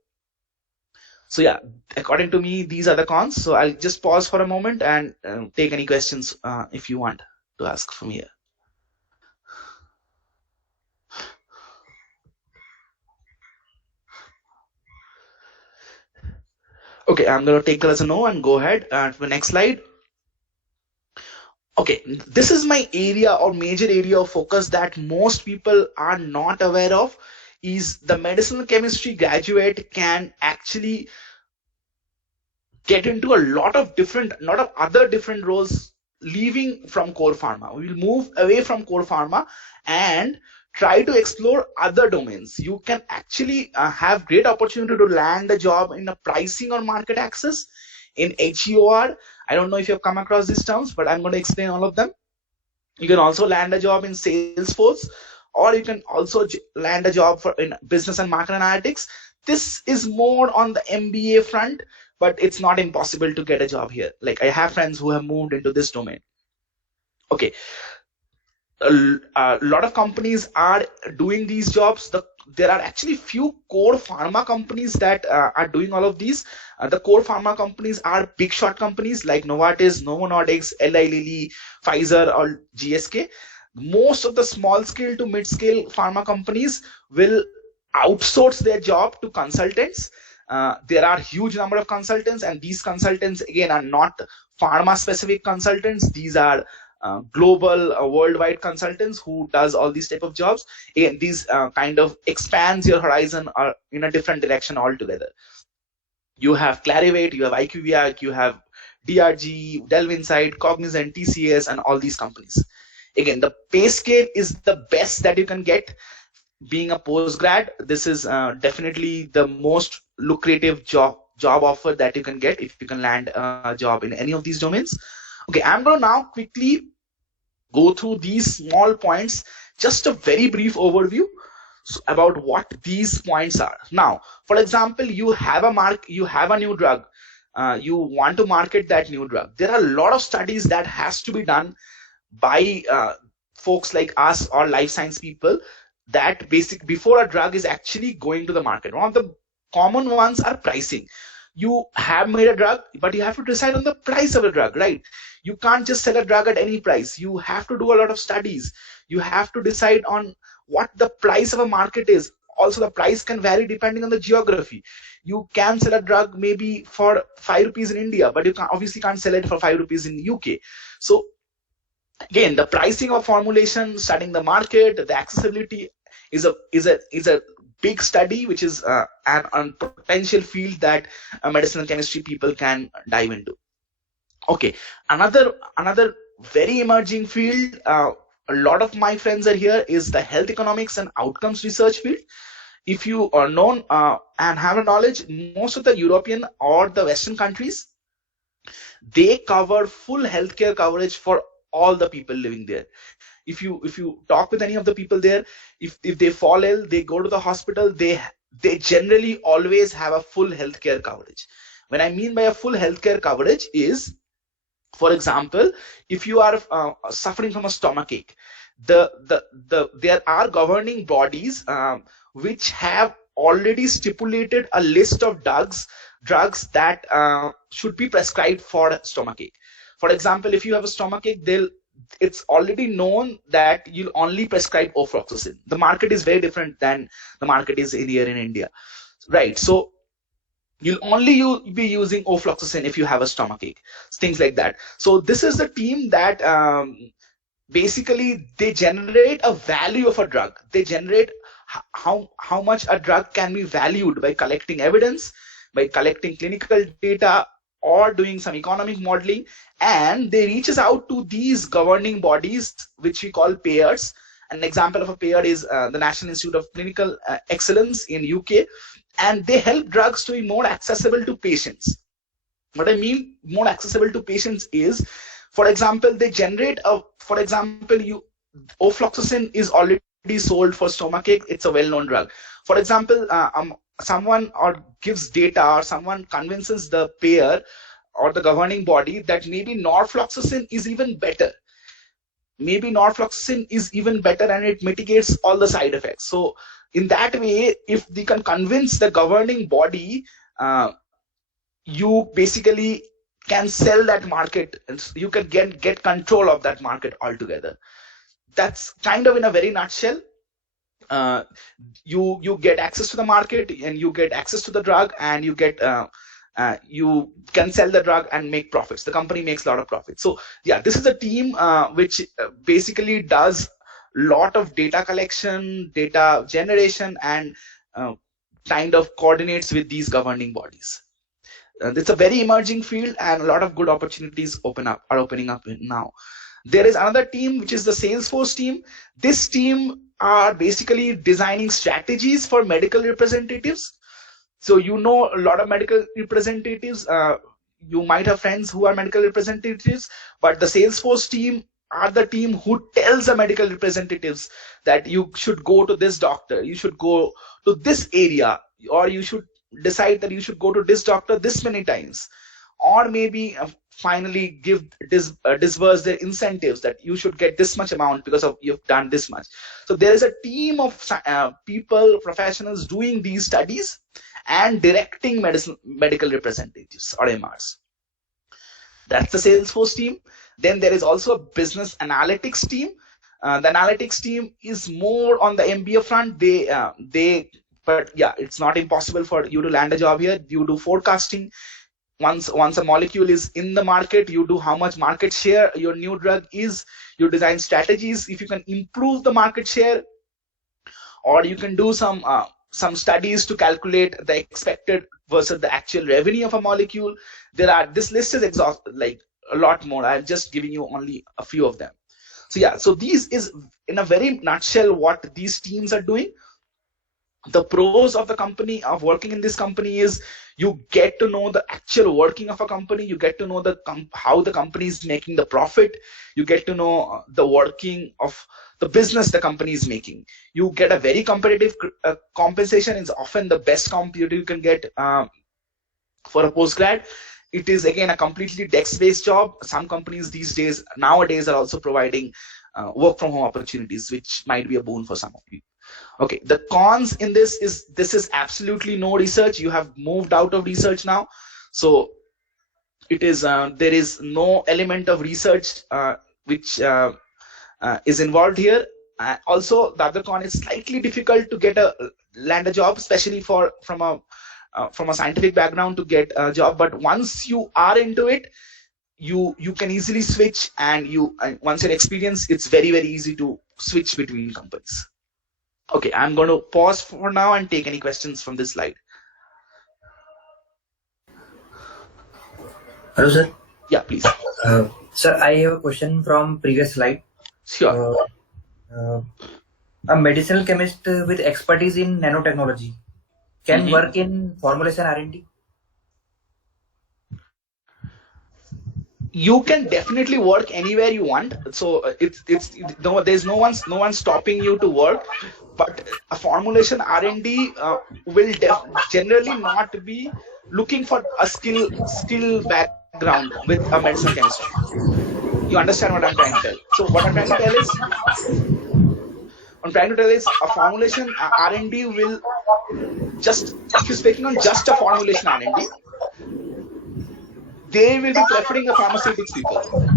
So yeah, according to me, these are the cons. So I'll just pause for a moment and take any questions if you want to ask from here. Okay, I'm going to take that as a no and go ahead to the next slide. Okay, this is my area or major area of focus that most people are not aware of, is the medicinal chemistry graduate can actually get into a lot of other different roles leaving from core pharma. We will move away from core pharma and try to explore other domains. You can actually have great opportunity to land a job in a pricing or market access, in HEOR. I don't know if you've come across these terms, but I'm going to explain all of them. You can also land a job in Salesforce, or you can also land a job in business and market analytics. This is more on the MBA front, but it's not impossible to get a job here. Like, I have friends who have moved into this domain. Okay. A lot of companies are doing these jobs. There are actually few core pharma companies that are doing all of these. The core pharma companies are big shot companies like Novartis, Novo Nordisk, Eli Lilly, Pfizer, or GSK. Most of the small scale to mid scale pharma companies will outsource their job to consultants. There are huge number of consultants, and these consultants again are not pharma specific consultants. These are global worldwide consultants who does all these type of jobs. Again, these kind of expands your horizon or in a different direction altogether. You have Clarivate, you have IQVIA, you have DRG, Delve Insight, Cognizant, TCS, and all these companies. Again, the pay scale is the best that you can get. Being a postgrad, this is definitely the most lucrative job offer that you can get if you can land a job in any of these domains. Okay, I'm going to now quickly go through these small points, just a very brief overview about what these points are. Now, for example, you have a new drug. You want to market that new drug. There are a lot of studies that has to be done by folks like us or life science people, that before a drug is actually going to the market. One of the common ones are pricing. You have made a drug, but you have to decide on the price of the drug, right? You can't just sell a drug at any price. You have to do a lot of studies. You have to decide on what the price of a market is. Also, the price can vary depending on the geography. You can sell a drug maybe for 5 rupees in India, but you obviously can't sell it for 5 rupees in UK. So again, the pricing of formulation, studying the market, the accessibility is a big study, which is an potential field that medicinal chemistry people can dive into. Okay, another very emerging field, a lot of my friends are here, is the health economics and outcomes research field. If you are known and have a knowledge, most of the European or the Western countries, they cover full healthcare coverage for all the people living there. If you talk with any of the people there, if they fall ill, they go to the hospital, they generally always have a full healthcare coverage. When I mean by a full healthcare coverage is, for example, if you are suffering from a stomachache, there are governing bodies which have already stipulated a list of drugs that should be prescribed for stomachache. For example, if you have a stomachache, it's already known that you'll only prescribe ofloxacin. The market is very different than the market is here in India, right? So you'll only be using ofloxacin if you have a stomachache, things like that. So this is the team that basically they generate a value of a drug. They generate how much a drug can be valued by collecting evidence, by collecting clinical data, or doing some economic modeling, and they reaches out to these governing bodies, which we call payers, An example of a payer is the National Institute of Clinical Excellence in UK, and they help drugs to be more accessible to patients. What I mean more accessible to patients is, for example, they generate for example, ofloxacin is already sold for stomachache. It's a well-known drug. For example, someone or gives data, or someone convinces the payer or the governing body that maybe norfloxacin is even better. Maybe norfloxacin is even better and it mitigates all the side effects. So in that way, if they can convince the governing body, you basically can sell that market, and you can get control of that market altogether. That's kind of in a very nutshell. You get access to the market, and you get access to the drug, and you get you can sell the drug and make profits. The company makes a lot of profits. So yeah, this is a team which basically does lot of data collection, data generation, and kind of coordinates with these governing bodies. It's a very emerging field, and a lot of good opportunities are opening up now. There is another team, which is the Salesforce team. This team are basically designing strategies for medical representatives. So a lot of medical representatives. You might have friends who are medical representatives, but the Salesforce team are the team who tells the medical representatives that you should go to this doctor, you should go to this area, or you should decide that you should go to this doctor this many times, or maybe finally disburse their incentives that you should get this much amount because of you've done this much. So there is a team of people, professionals doing these studies and directing medical representatives or MRs. That's the Salesforce team. Then there is also a business analytics team. The analytics team is more on the MBA front. But yeah, it's not impossible for you to land a job here. You do forecasting. Once a molecule is in the market, you do how much market share your new drug is. You design strategies if you can improve the market share, or you can do some studies to calculate the expected versus the actual revenue of a molecule. This list is like a lot more. I'm just giving you only a few of them. So yeah, so these is in a very nutshell what these teams are doing. The pros of the company, of working in this company, is you get to know the actual working of a company. You get to know how the company is making the profit. You get to know the working of the business the company is making. You get a very competitive compensation. It's often the best computer you can get for a postgrad. It is again a completely desk-based job. Some companies nowadays are also providing work from home opportunities, which might be a boon for some of you. Okay, the cons in this is absolutely no research. You have moved out of research now, so it is there is no element of research which is involved here. Also, the other con is slightly difficult to land a job, especially from a scientific background to get a job. But once you are into it, you can easily switch, and once you're experienced, it's very, very easy to switch between companies. Okay, I'm going to pause for now and take any questions from this slide. Hello, sir. Yeah, please. Sir, I have a question from previous slide. Sure. A medicinal chemist with expertise in nanotechnology can work in formulation R&D? You can definitely work anywhere you want. So there's no one stopping you to work. But a formulation R&D will generally not be looking for a skill background with a medicinal chemistry. You understand what I'm trying to tell? So what I'm trying to tell is a formulation R&D will just, if you're speaking on just a formulation R&D, they will be preferring a pharmaceutics people.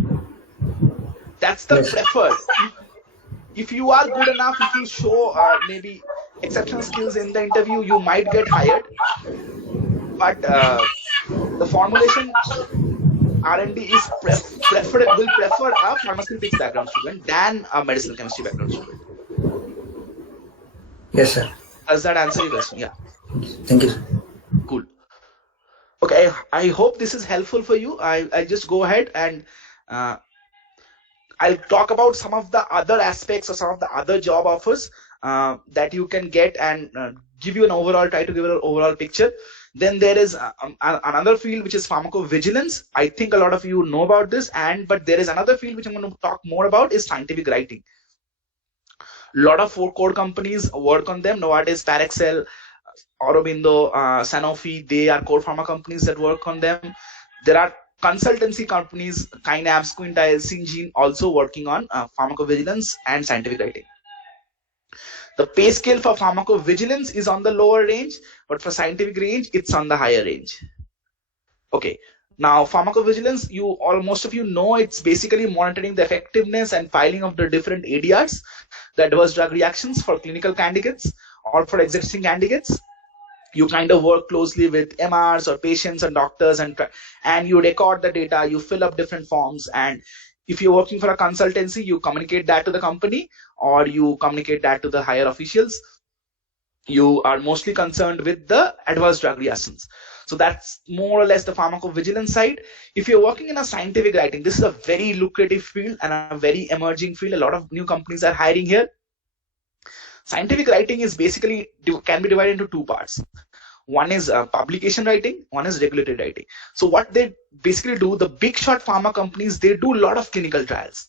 That's the preferred. If you are good enough, if you show maybe exceptional skills in the interview, you might get hired. But the formulation R&D is will prefer a pharmaceutics background student than a medicinal chemistry background student. Yes, sir. Does that answer your question? Yeah. Thank you, sir. Cool. Okay, I hope this is helpful for you. I just go ahead and I'll talk about some of the other aspects or some of the other job offers that you can get, and give you an overall, try to give an overall picture. Then there is another field which is pharmacovigilance. I think a lot of you know about this, but there is another field which I'm going to talk more about is scientific writing. A lot of core companies work on them. Novartis, Parexel, Aurobindo, Sanofi, they are core pharma companies that work on them. There are consultancy companies, Kynabs, Quintile, Syngene, also working on pharmacovigilance and scientific writing. The pay scale for pharmacovigilance is on the lower range, but for scientific range, it's on the higher range. Okay. Now, pharmacovigilance, most of you know, it's basically monitoring the effectiveness and filing of the different ADRs, the adverse drug reactions for clinical candidates or for existing candidates. You kind of work closely with MRs or patients and doctors, and you record the data, you fill up different forms, and if you're working for a consultancy, you communicate that to the company or you communicate that to the higher officials. You are mostly concerned with the adverse drug reactions. So that's more or less the pharmacovigilance side. If you're working in a scientific writing, this is a very lucrative field and a very emerging field. A lot of new companies are hiring here. Scientific writing is basically can be divided into two parts. One is publication writing, one is regulatory writing. So what they basically do, the big shot pharma companies, they do a lot of clinical trials.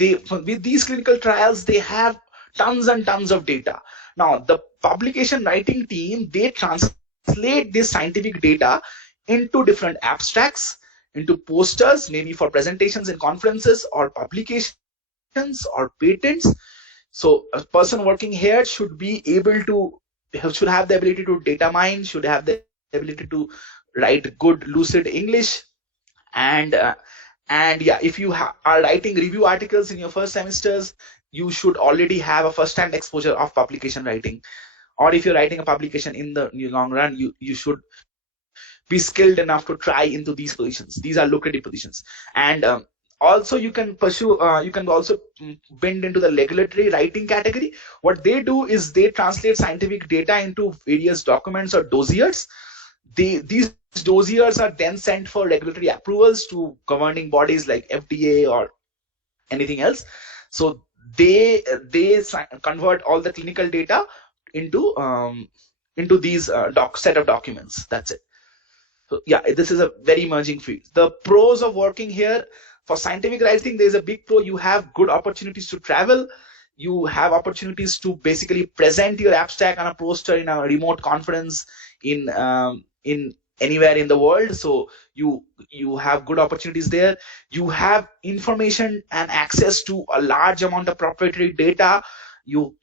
With these clinical trials, they have tons and tons of data. Now, the publication writing team, they translate this scientific data into different abstracts, into posters, maybe for presentations in conferences or publications or patents. So a person working here should be able to, should have the ability to data mine, should have the ability to write good lucid English, and yeah, if you are writing review articles in your first semesters, you should already have a first-hand exposure of publication writing. Or if you're writing a publication in the long run, you should be skilled enough to try into these positions. These are lucrative positions. And also you can pursue, you can also bend into the regulatory writing category. What they do is they translate scientific data into various documents or dossiers. These dossiers are then sent for regulatory approvals to governing bodies like FDA or anything else. So they convert all the clinical data into these set of documents. That's it. So yeah, this is a very emerging field. The pros of working here: for scientific writing, there's a big pro. You have good opportunities to travel. You have opportunities to basically present your abstract on a poster in a remote conference in anywhere in the world. So you have good opportunities there. You have information and access to a large amount of proprietary data. You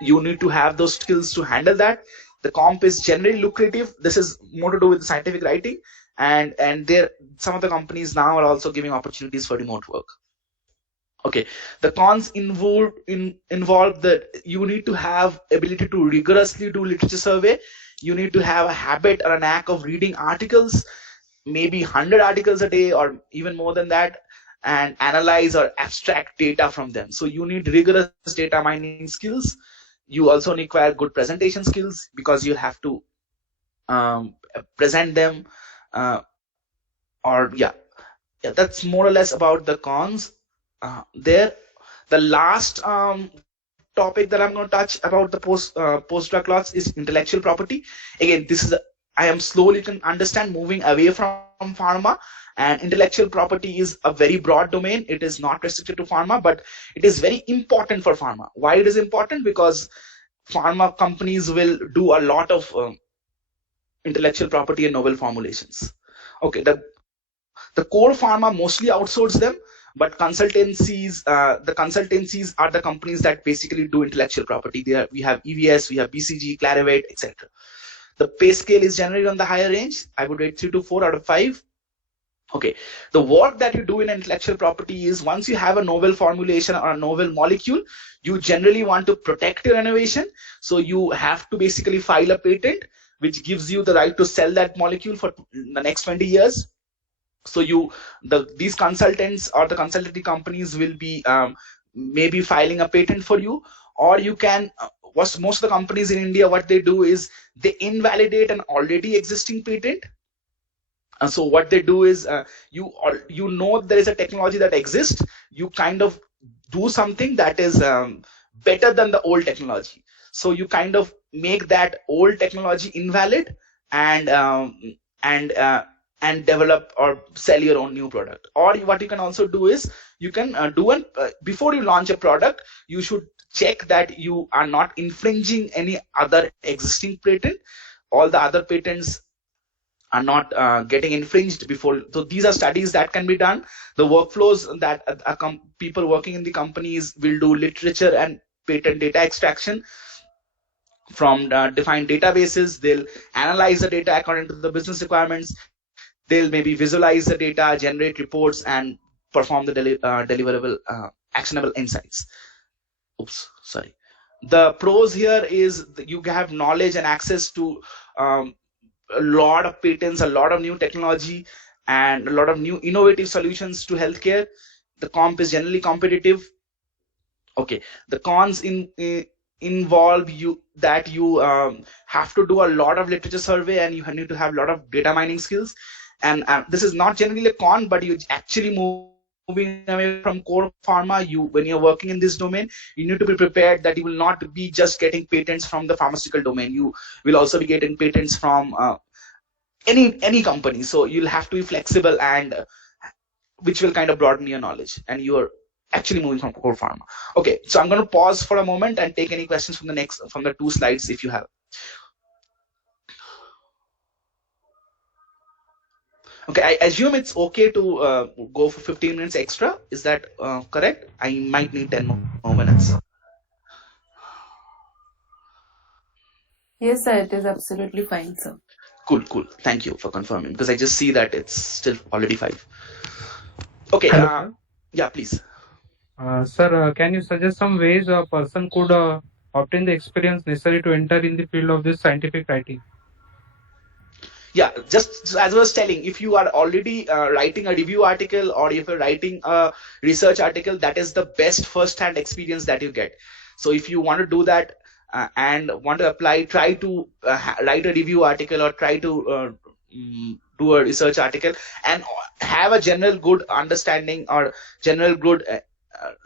need to have those skills to handle that. The comp is generally lucrative. This is more to do with scientific writing, and there some of the companies now are also giving opportunities for remote work. Okay, the cons involve that you need to have ability to rigorously do literature survey. You need to have a habit or a knack of reading articles, maybe 100 articles a day or even more than that, and analyze or abstract data from them. So you need rigorous data mining skills. You also require good presentation skills because you have to present them. That's more or less about the cons there. The last topic that I'm going to touch about the postdoc laws is intellectual property. Again, I am slowly, you can understand, moving away from pharma, and intellectual property is a very broad domain. It is not restricted to pharma, but it is very important for pharma. Why it is important? Because pharma companies will do a lot of intellectual property and novel formulations. Okay, the core pharma mostly outsource them, but consultancies, the consultancies are the companies that basically do intellectual property. We have EVS, we have BCG, Clarivate, etc. The pay scale is generally on the higher range. I would rate 3 to 4 out of 5. Okay, the work that you do in intellectual property is, once you have a novel formulation or a novel molecule, you generally want to protect your innovation. So you have to basically file a patent, which gives you the right to sell that molecule for the next 20 years. So these consultants or the consultancy companies will be maybe filing a patent for you, or you can, most of the companies in India, what they do is they invalidate an already existing patent, So what they do is you know there is a technology that exists. You kind of do something that is better than the old technology. So you kind of make that old technology invalid and and uh, and develop or sell your own new product. Or what you can also do is you can before you launch a product, you should check that you are not infringing any other existing patent. All the other patents are not getting infringed before. So these are studies that can be done. The workflows that people working in the companies will do literature and patent data extraction from defined databases. They'll analyze the data according to the business requirements. They'll maybe visualize the data, generate reports, and perform the deliverable actionable insights. Oops, sorry. The pros here is that you have knowledge and access to a lot of patents, a lot of new technology, and a lot of new innovative solutions to healthcare. The comp is generally competitive. Okay, the cons involve you have to do a lot of literature survey, and you need to have a lot of data mining skills. And this is not generally a con, but you actually moving away from core pharma. When you're working in this domain, you need to be prepared that you will not be just getting patents from the pharmaceutical domain. You will also be getting patents from any company. So you'll have to be flexible, and which will kind of broaden your knowledge, and you're actually moving from core pharma. Okay, so I'm going to pause for a moment and take any questions from the two slides if you have. Okay, I assume it's okay to go for 15 minutes extra. Is that correct? I might need 10 more minutes. Yes, sir, it is absolutely fine, sir. Cool. Thank you for confirming, because I just see that it's still already 5. Okay, yeah, please. Sir, can you suggest some ways a person could obtain the experience necessary to enter in the field of this scientific writing? Yeah, just as I was telling, if you are already writing a review article, or if you're writing a research article, that is the best first-hand experience that you get. So if you want to do that and want to apply, try to write a review article, or try to do a research article, and have a general good understanding, or general good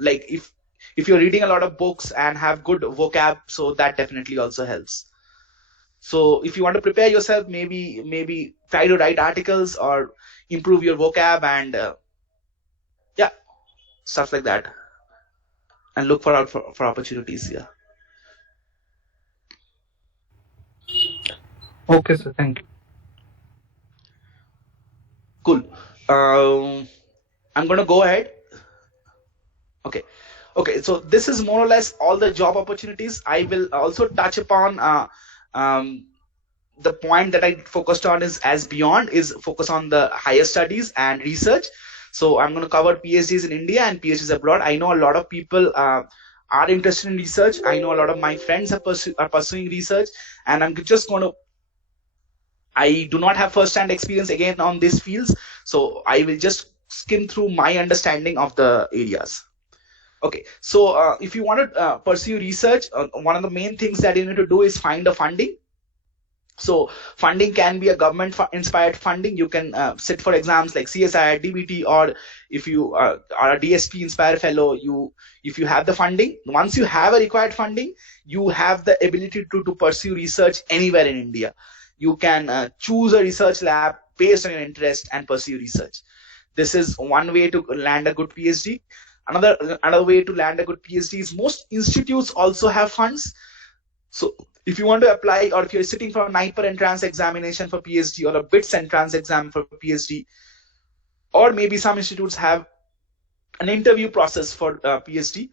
like if you're reading a lot of books and have good vocab, so that definitely also helps. So if you want to prepare yourself, maybe try to write articles or improve your vocab, and yeah, stuff like that, and look for opportunities here. Okay, sir. Thank you. Cool. I'm going to go ahead. Okay. So this is more or less all the job opportunities. I will also touch upon the point that I focused on is focus on the higher studies and research. So I'm going to cover PhDs in India and PhDs abroad. I know a lot of people are interested in research. I know a lot of my friends are pursuing research, and I'm just going to. I do not have first-hand experience again on these fields, so I will just skim through my understanding of the areas. Okay, so if you want to pursue research, one of the main things that you need to do is find a funding. So funding can be a government-inspired funding. You can sit for exams like CSI, DBT, or if you are a DSP-inspired fellow, if you have the funding, once you have a required funding, you have the ability to pursue research anywhere in India. You can choose a research lab based on your interest and pursue research. This is one way to land a good PhD. Another way to land a good PhD is most institutes also have funds. So if you want to apply, or if you're sitting for a NIPER entrance examination for PhD, or a BITS entrance exam for PhD, or maybe some institutes have an interview process for PhD,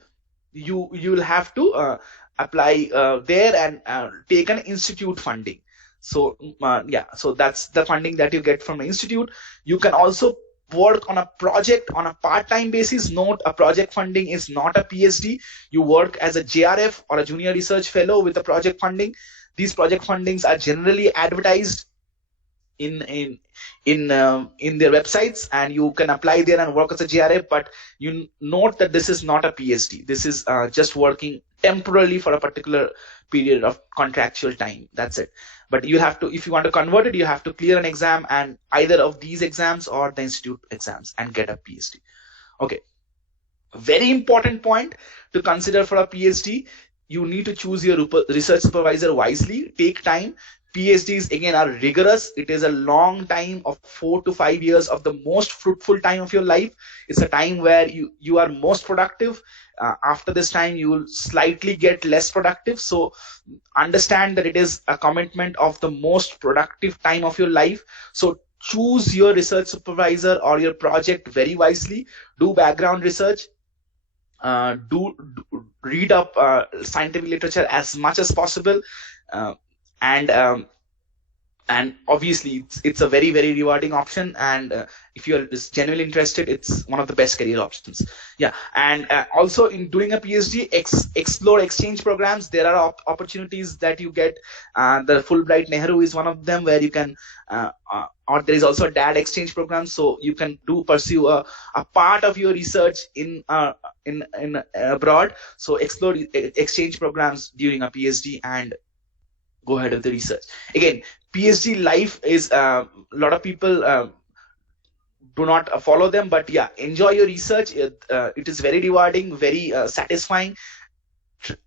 you will have to apply there and take an institute funding. So so that's the funding that you get from an institute. You can also work on a project on a part-time basis. Note, a project funding is not a PhD. You work as a JRF or a junior research fellow with a project funding. These project fundings are generally advertised in their websites, and you can apply there and work as a JRF. But you note that this is not a PhD. This is just working temporarily for a particular period of contractual time. That's it. but you have to, if you want to convert it, you have to clear an exam, and either of these exams or the institute exams, and get a PhD. Okay. Very important point to consider for a PhD, you need to choose your research supervisor wisely. Take time. PhDs again are rigorous. It is a long time of 4 to 5 years of the most fruitful time of your life. It's a time where you are most productive. After this time, you will slightly get less productive. So understand that it is a commitment of the most productive time of your life. So choose your research supervisor or your project very wisely. Do background research. Do read up scientific literature as much as possible, and obviously it's a very, very rewarding option, and if you are just genuinely interested, it's one of the best career options. Yeah. And also in doing a PhD, explore exchange programs. There are opportunities that you get. The Fulbright Nehru is one of them, where you can or there is also a DAD exchange program, so you can pursue a part of your research in abroad. So explore exchange programs during a PhD and go ahead with the research. Again, PhD life is a lot of people do not follow them, but yeah, enjoy your research. It is very rewarding, very satisfying.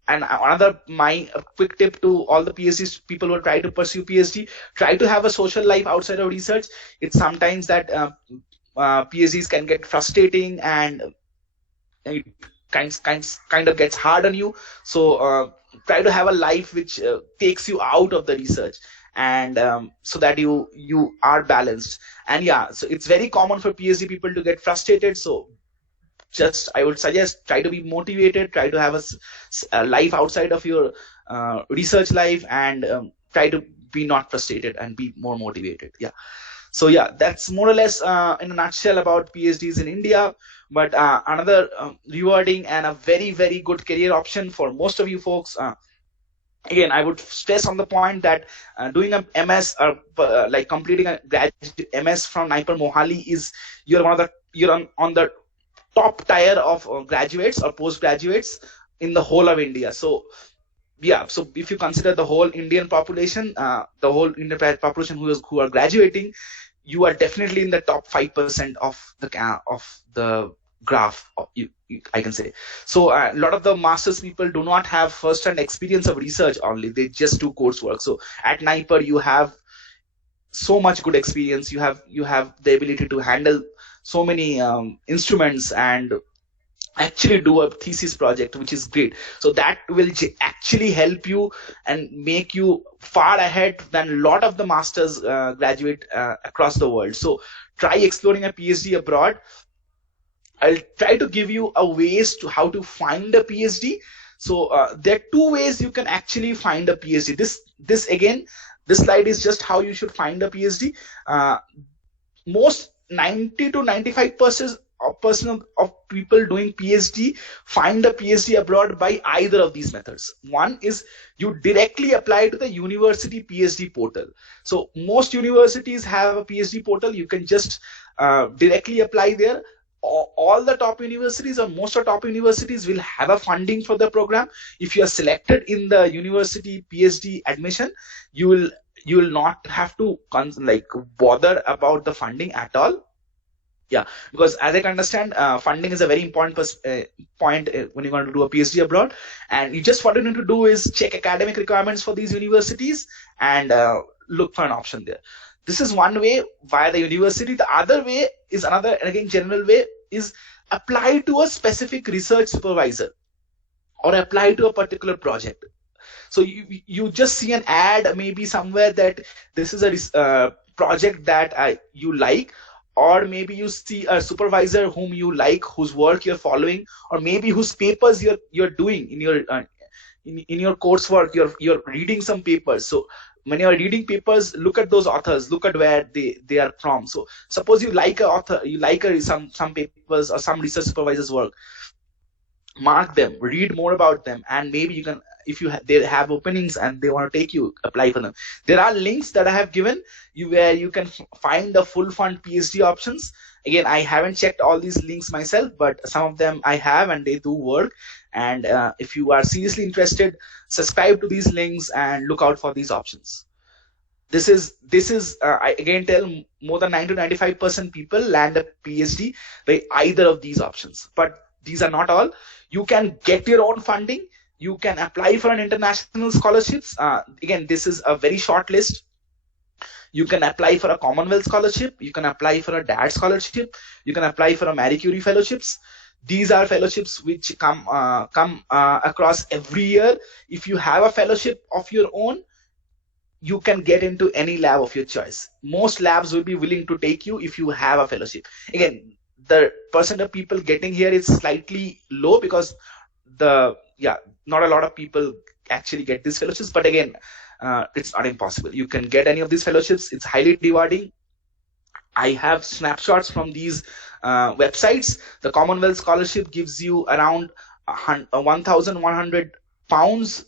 And my quick tip to all the PhD people who try to pursue PhD, try to have a social life outside of research. It's sometimes that PhDs can get frustrating, and it kind of gets hard on you. So try to have a life which takes you out of the research, and so that you are balanced. And yeah, so it's very common for PhD people to get frustrated. So just I would suggest, try to be motivated, try to have a life outside of your research life, and try to be not frustrated and be more motivated. Yeah. So yeah, that's more or less in a nutshell about PhDs in India. But another rewarding and a very, very good career option for most of you folks. Again, I would stress on the point that doing a MS or like completing a graduate MS from Naipur Mohali is you're on the top tier of graduates or postgraduates in the whole of India. So yeah, so if you consider the whole Indian population, who are graduating, you are definitely in the top 5% of the graph, I can say. So a lot of the masters people do not have first-hand experience of research only; they just do coursework. So at Naipur, you have so much good experience. You have the ability to handle so many instruments and actually do a thesis project, which is great. So that will actually help you and make you far ahead than a lot of the masters graduate across the world. So try exploring a PhD abroad. I'll try to give you a ways to how to find a PhD. So there are two ways you can actually find a PhD. This slide is just how you should find a PhD. Most 90 to 95% of people doing PhD find a PhD abroad by either of these methods. One is you directly apply to the university PhD portal. So most universities have a PhD portal. You can just directly apply there. All the top universities or most of top universities will have a funding for the program. If you are selected in the university PhD admission, you will not have to bother about the funding at all. Yeah, because as I can understand, funding is a very important point when you're going to do a PhD abroad. And you just what you need to do is check academic requirements for these universities and look for an option there. This is one way via the university. The other way is another, again, general way is apply to a specific research supervisor or apply to a particular project. So you just see an ad maybe somewhere that this is a project that you like, or maybe you see a supervisor whom you like, whose work you're following, or maybe whose papers you're doing in your coursework. You're reading some papers. So when you're reading papers, look at those authors, look at where they are from. So suppose you like an author, you like some papers or some research supervisor's work, mark them, read more about them, and maybe you can, if they have openings and they want to take you, apply for them. There are links that I have given you where you can find the full fund PhD options. Again, I haven't checked all these links myself, but some of them I have and they do work. And if you are seriously interested, subscribe to these links and look out for these options. This is I again tell, more than 90 to 95% people land a PhD by either of these options. But these are not all. You can get your own funding. You can apply for an international scholarships. Again, this is a very short list. You can apply for a Commonwealth scholarship. You can apply for a DAD scholarship. You can apply for a Marie Curie fellowships. These are fellowships which come across every year. If you have a fellowship of your own, you can get into any lab of your choice. Most labs will be willing to take you if you have a fellowship. Again, the percent of people getting here is slightly low because not a lot of people actually get these fellowships. But again, it's not impossible. You can get any of these fellowships. It's highly rewarding. I have snapshots from these websites. The Commonwealth scholarship gives you around 1,100 pounds.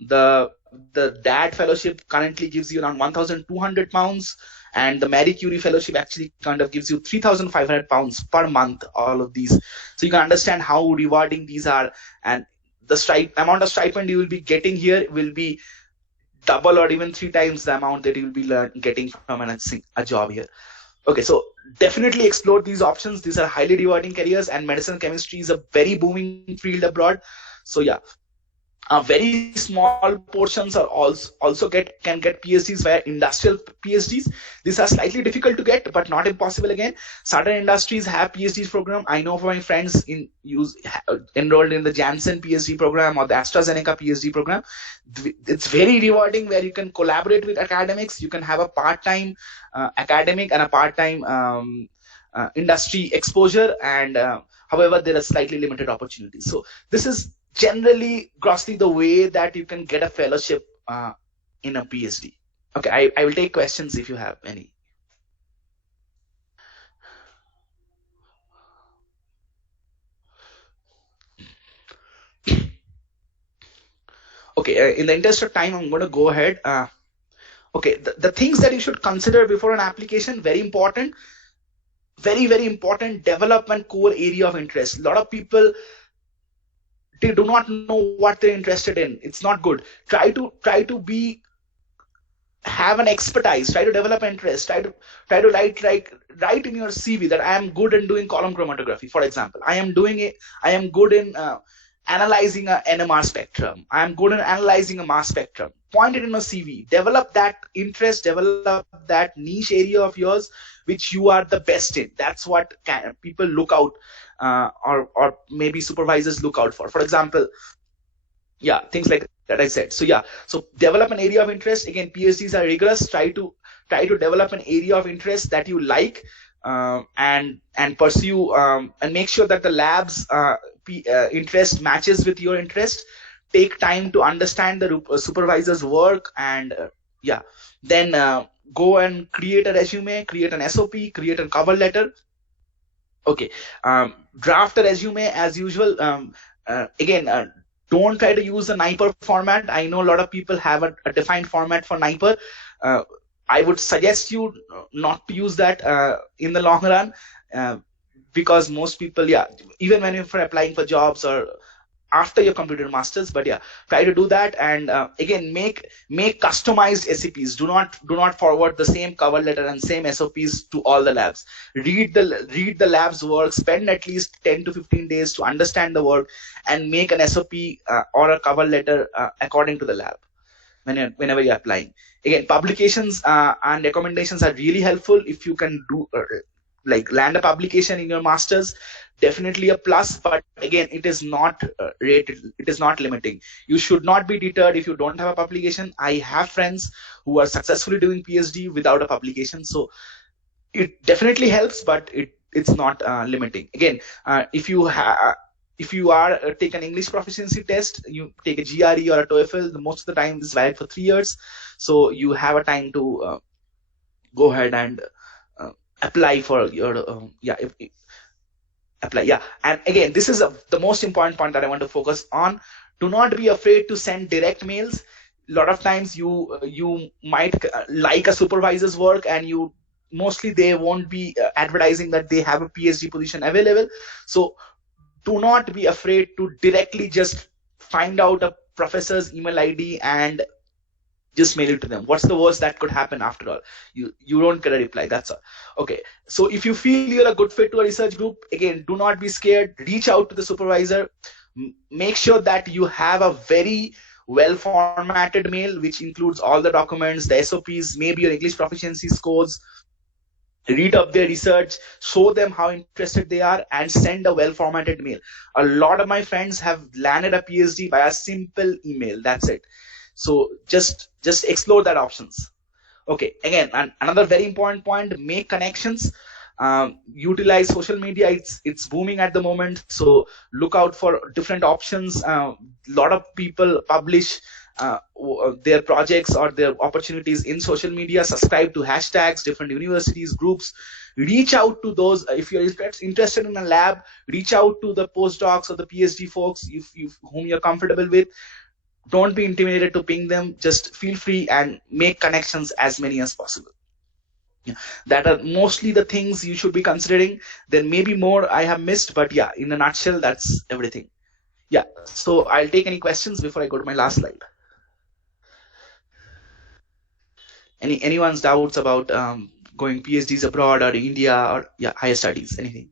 The DAD fellowship currently gives you around 1,200 pounds, and the Marie Curie fellowship actually kind of gives you 3,500 pounds per month. All of these, so you can understand how rewarding these are, and the amount of stipend you will be getting here will be double or even 3 times the amount that you will be getting from a job here. Okay, so definitely explore these options. These are highly rewarding careers, and medicinal chemistry is a very booming field abroad. So yeah, very small portions are also can get PhDs via industrial PhDs. These are slightly difficult to get, but not impossible. Again, certain industries have PhD program. I know for my friends enrolled in the Janssen PhD program or the AstraZeneca PhD program. It's very rewarding, where you can collaborate with academics. You can have a part-time academic and a part-time industry exposure, and however, there are slightly limited opportunities. So this is generally grossly the way that you can get a fellowship in a PhD. Okay, I will take questions if you have any. Okay, in the interest of time, I'm going to go ahead. Okay, the things that you should consider before an application, very important, very, very important, develop a core area of interest. A lot of people, they do not know what they're interested in. It's not good. Try to have an expertise. Try to develop interest. Try to write in your CV that I am good in doing column chromatography, for example. I am good in analyzing a NMR spectrum. I am good in analyzing a mass spectrum. Point it in a CV. Develop that interest. Develop that niche area of yours which you are the best in. That's what people look out, or maybe supervisors look out for. For example, yeah, things like that I said. So yeah, so develop an area of interest. Again, PhDs are rigorous. Try to develop an area of interest that you like, and pursue, and make sure that the lab's interest matches with your interest. Take time to understand the supervisor's work, and then go and create a resume, create an SOP, create a cover letter. Okay, draft a resume as usual. Again, don't try to use the NIPER format. I know a lot of people have a defined format for NIPER. I would suggest you not to use that in the long run, because most people, even when you're applying for jobs or after your completed masters, but try to do that. And again, make customized SOPs. Do not forward the same cover letter and same SOPs to all the labs. Read the lab's work. Spend at least 10 to 15 days to understand the work, and make an SOP or a cover letter according to the lab whenever you're applying. Again, publications and recommendations are really helpful. If you can do land a publication in your masters, definitely a plus. But again, it is not rated. It is not limiting. You should not be deterred if you don't have a publication. I have friends who are successfully doing PhD without a publication, so it definitely helps, but it's not limiting. Again, if you are take an English proficiency test, you take a GRE or a TOEFL. Most of the time, this is valid for 3 years, so you have a time to go ahead and apply for your apply. And again, this is the most important point that I want to focus on. Do not be afraid to send direct mails. A lot of times you might like a supervisor's work, and mostly they won't be advertising that they have a PhD position available. So do not be afraid to directly just find out a professor's email ID and Just mail it to them. What's the worst that could happen after all? You don't get a reply, that's all. Okay, so if you feel you're a good fit to a research group, again, do not be scared. Reach out to the supervisor. Make sure that you have a very well formatted mail which includes all the documents, the SOPs, maybe your English proficiency scores. Read up their research, show them how interested they are, and send a well formatted mail. A lot of my friends have landed a PhD by a simple email. That's it. So just explore that options. Okay, again, another very important point, make connections. Utilize social media. It's booming at the moment, so look out for different options. A lot of people publish their projects or their opportunities in social media. Subscribe to hashtags, different universities, groups. Reach out to those. If you're interested in a lab, reach out to the postdocs or the PhD folks whom you're comfortable with. Don't be intimidated to ping them. Just feel free and make connections, as many as possible. Yeah, that are mostly the things you should be considering. There may be more I have missed, but yeah, in a nutshell, that's everything. Yeah, so I'll take any questions before I go to my last slide. Anyone's doubts about going PhDs abroad or India or higher studies, anything?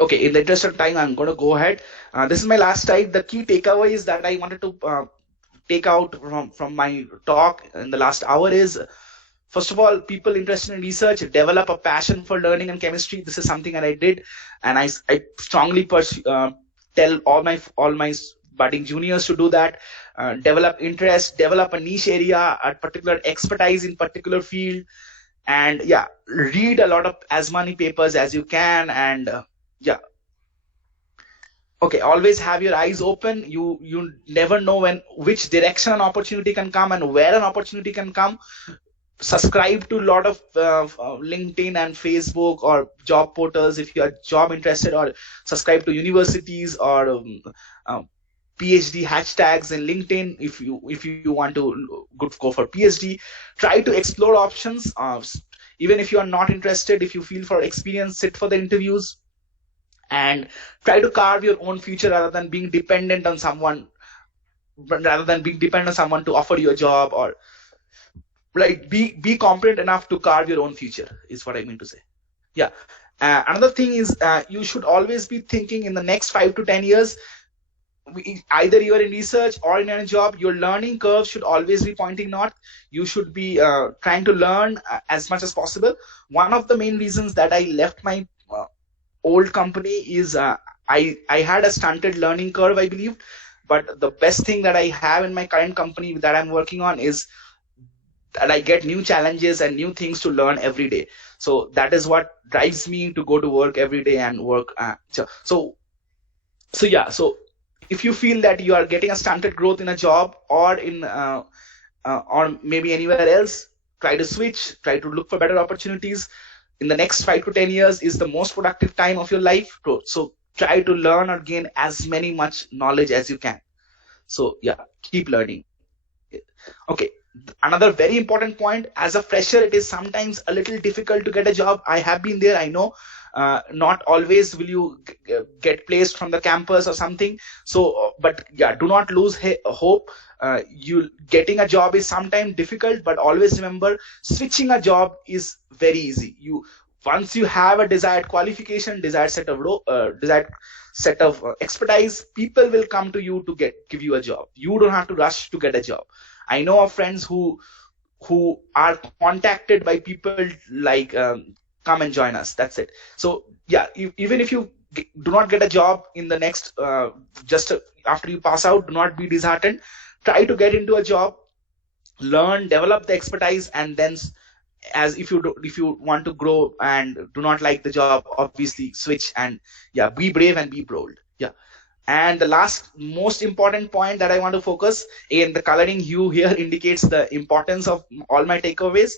Okay, in the interest of time, I'm going to go ahead. This is my last slide. The key takeaways that I wanted to take out from my talk in the last hour is, first of all, people interested in research, develop a passion for learning and chemistry. This is something that I did, and I strongly tell all my budding juniors to do that. Develop interest, develop a niche area, a particular expertise in particular field, and read a lot of as many papers as you can, and okay, always have your eyes open. You never know which direction an opportunity can come and where an opportunity can come. Subscribe to a lot of LinkedIn and Facebook or job portals if you are job interested, or subscribe to universities or PhD hashtags in LinkedIn if you want to go for PhD. Try to explore options. Even if you are not interested, if you feel for experience, sit for the interviews and try to carve your own future rather than being dependent on someone to offer you a job, or like be competent enough to carve your own future is what I mean to say. Another thing is you should always be thinking in the next 5 to 10 years. Either you are in research or in a job, your learning curve should always be pointing north. You should be trying to learn as much as possible. One of the main reasons that I left my old company is I had a stunted learning curve, I believe. But the best thing that I have in my current company that I'm working on is that I get new challenges and new things to learn every day. So that is what drives me to go to work every day and work. So if you feel that you are getting a stunted growth in a job or in or maybe anywhere else, try to switch, try to look for better opportunities. In the next 5 to 10 years is the most productive time of your life. So try to learn or gain as much knowledge as you can. So keep learning. Okay. Another very important point, as a fresher, it is sometimes a little difficult to get a job. I have been there, I know. Not always will you get placed from the campus or something. So, but do not lose hope. You getting a job is sometimes difficult, but always remember, switching a job is very easy. Once you have a desired qualification, desired set of expertise, people will come to you to give you a job. You don't have to rush to get a job. I know of friends who are contacted by people like come and join us. That's it. So even if you do not get a job in the next just after you pass out, do not be disheartened. Try to get into a job, learn, develop the expertise, and then as if you want to grow and do not like the job, obviously switch and be brave and be bold. And the last most important point that I want to focus in, the coloring hue here indicates the importance of all my takeaways.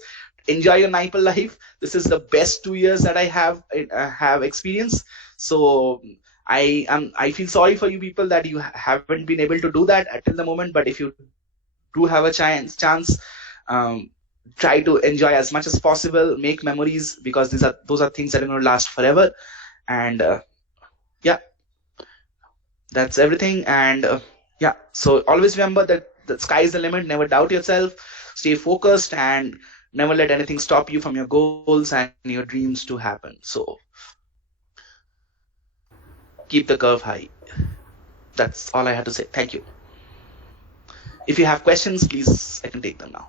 Enjoy your NIPL life. This is the best 2 years that I have experienced. So I feel sorry for you people that you haven't been able to do that until the moment. But if you do have a chance, try to enjoy as much as possible, make memories, because those are things that are going to last forever. And yeah, that's everything. And yeah, so always remember that the sky is the limit. Never doubt yourself. Stay focused and never let anything stop you from your goals and your dreams to happen. So keep the curve high. That's all I had to say. Thank you. If you have questions, please, I can take them now.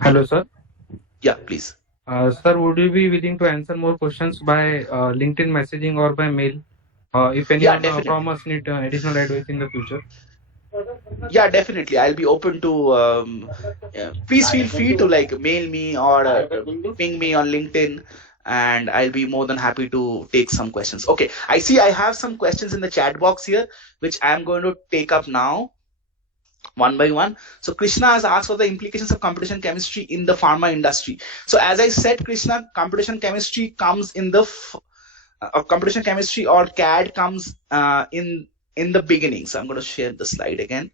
Hello, sir. Yeah, please. Sir, would you be willing to answer more questions by LinkedIn messaging or by mail? If Yeah, anyone definitely. from us need additional advice in the future. Yeah, definitely. I'll be open to. Please feel free to like mail me or ping me on LinkedIn, and I'll be more than happy to take some questions. Okay, I see I have some questions in the chat box here, which I'm going to take up now, one by one. So Krishna has asked for the implications of computational chemistry in the pharma industry. So as I said, Krishna, computational chemistry comes in the computational chemistry or CAD comes in the beginning. So I'm going to share the slide again.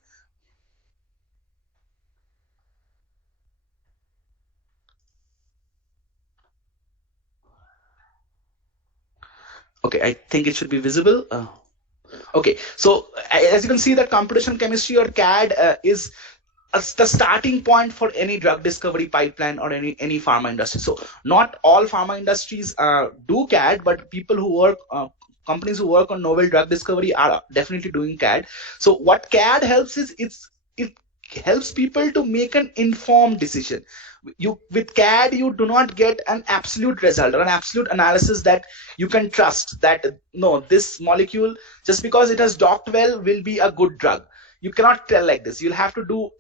Okay, I think it should be visible. Okay, so as you can see that computational chemistry or CAD is the starting point for any drug discovery pipeline or any pharma industry. So not all pharma industries do CAD, but people who work companies who work on novel drug discovery are definitely doing CAD. So what CAD helps is it helps people to make an informed decision. You with CAD you do not get an absolute result or an absolute analysis that you can trust that no, this molecule just because it has docked well will be a good drug. You cannot tell like this. You'll have to do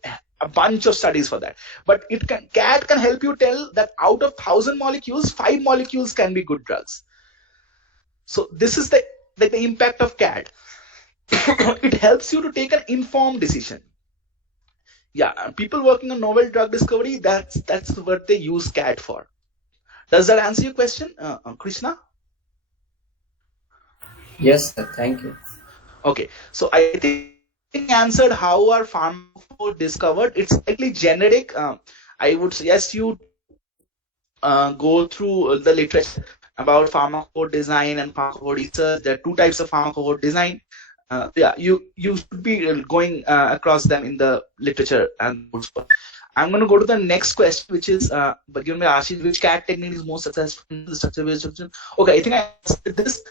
a bunch of studies for that. But CAD can help you tell that out of 1,000 molecules, 5 molecules can be good drugs. So this is the impact of CAD. It helps you to take an informed decision. Yeah, people working on novel drug discovery, that's what they use CAD for. Does that answer your question, Krishna? Yes, sir. Thank you. Okay, so I think I answered how are pharmacophore discovered. It's slightly generic. I would suggest you go through the literature about pharmacophore design and pharmacophore research. There are two types of pharmacophore design. Yeah, you should be going across them in the literature and books. I'm going to go to the next question, which is given by Ashish, which CAD technique is most successful in the structure-based structure? Okay, I think I answered this.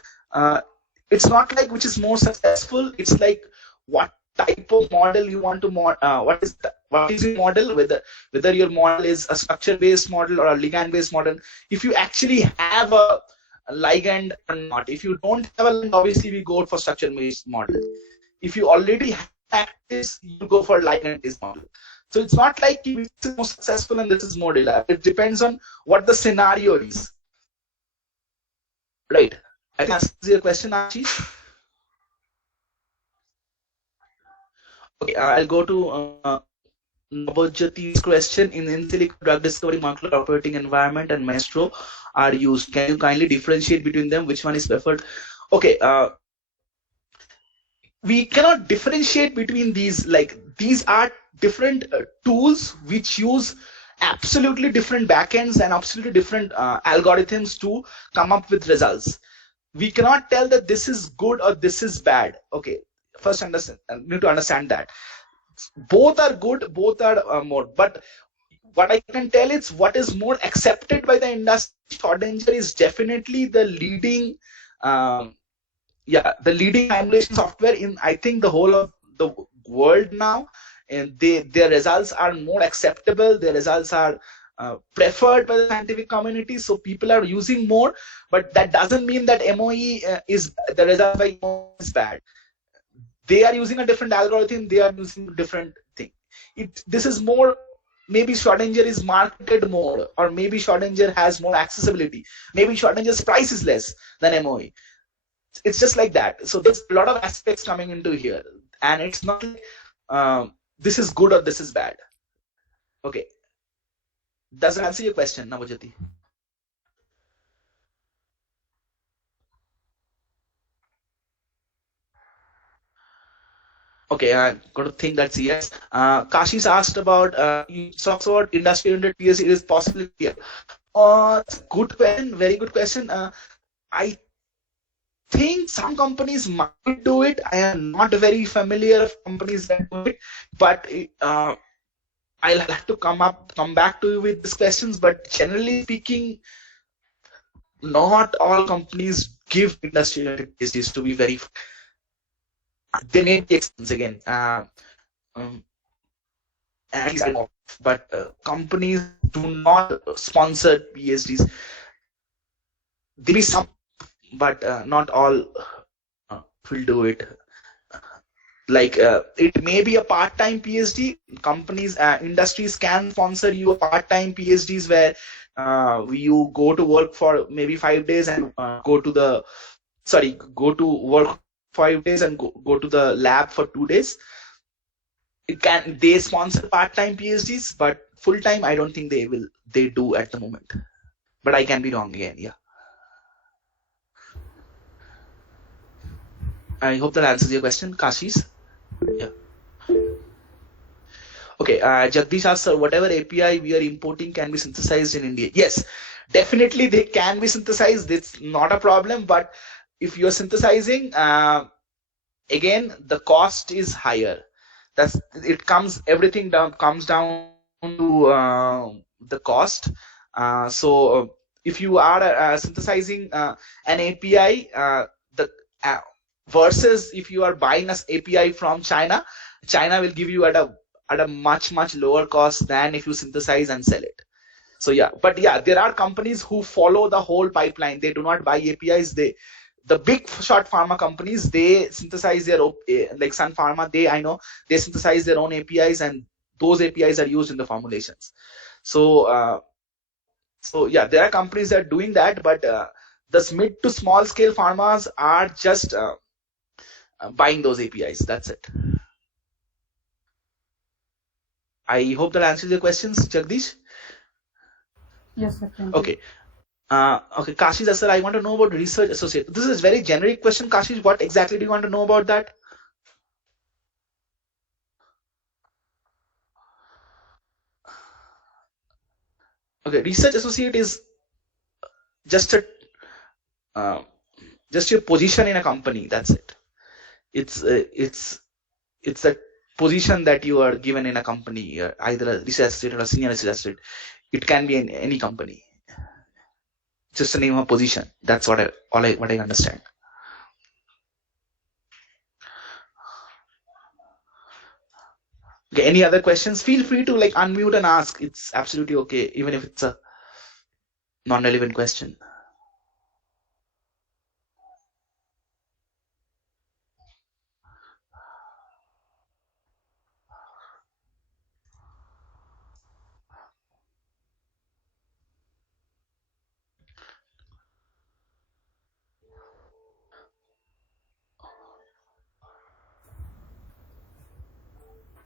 It's not like which is more successful. It's like what type of model you want to what is your model, whether your model is a structure-based model or a ligand-based model. If you actually have a ligand or not. If you don't have a ligand, obviously we go for structure-based model. If you already have this, you go for ligand-based model. So it's not like this is more successful and this is more reliable. It depends on what the scenario is. Right. I think that's your question, Ashish. Okay, I'll go to Nabojyati's question. In silico drug discovery, molecular operating environment and Maestro are used. Can you kindly differentiate between them? Which one is preferred? Okay, we cannot differentiate between these. Like these are different tools which use absolutely different backends and absolutely different algorithms to come up with results. We cannot tell that this is good or this is bad. Okay, first need to understand that both are good, both are more. But what I can tell is what is more accepted by the industry. Schrodinger is definitely the leading, the leading simulation software in I think the whole of the world now, and their results are more acceptable. Their results are preferred by the scientific community, so people are using more. But that doesn't mean that MOE is the result by MOE is bad. They are using a different algorithm. They are using a different thing. This is more. Maybe Schrodinger is marketed more, or maybe Schrodinger has more accessibility. Maybe Schrodinger's price is less than MOE. It's just like that. So there's a lot of aspects coming into here, and it's not like this is good or this is bad. Okay. Does that answer your question, Navajyoti? Okay, I'm going to think that's yes. Kashi's asked about, you talks about industry-oriented PhD is possibly here. Good question, very good question. I think some companies might do it. I am not very familiar of companies that do it, but I'll have to come back to you with these questions. But generally speaking, not all companies give industry-related PhDs. To be very, there may be exceptions again. Um, at least I know, but companies do not sponsor PhDs. There be some, but not all will do it. Like it may be a part-time PhD. Companies, industries can sponsor you a part-time PhDs where you go to work for maybe 5 days and go to work 5 days and go to the lab for 2 days. They sponsor part-time PhDs, but full-time I don't think they do at the moment. But I can be wrong again. Yeah. I hope that answers your question, Kashi's. Yeah. Okay, Jagdish asks, sir, whatever API we are importing can be synthesized in India. Yes, definitely they can be synthesized. It's not a problem. But if you're synthesizing, again, the cost is higher. Everything comes down to the cost. So if you are synthesizing an API, the versus if you are buying an API from China will give you at a much lower cost than if you synthesize and sell it. So yeah, but yeah, there are companies who follow the whole pipeline. They do not buy APIs. The big short pharma companies, they synthesize their like Sun Pharma. They synthesize their own APIs, and those APIs are used in the formulations. So yeah, there are companies that are doing that, but the mid to small scale pharmas are just buying those APIs. That's it. I hope that answers your questions, Jagdish. Yes, sir. Thank Okay. Okay, Kashish, sir, I want to know about research associate. This is a very generic question, Kashish. What exactly do you want to know about that? Okay, research associate is just your position in a company. That's it. It's a position that you are given in a company, either a research associate or a senior research associate. It can be in any company. Just the name of position. That's what I understand. Okay, any other questions? Feel free to unmute and ask. It's absolutely okay, even if it's a non-relevant question.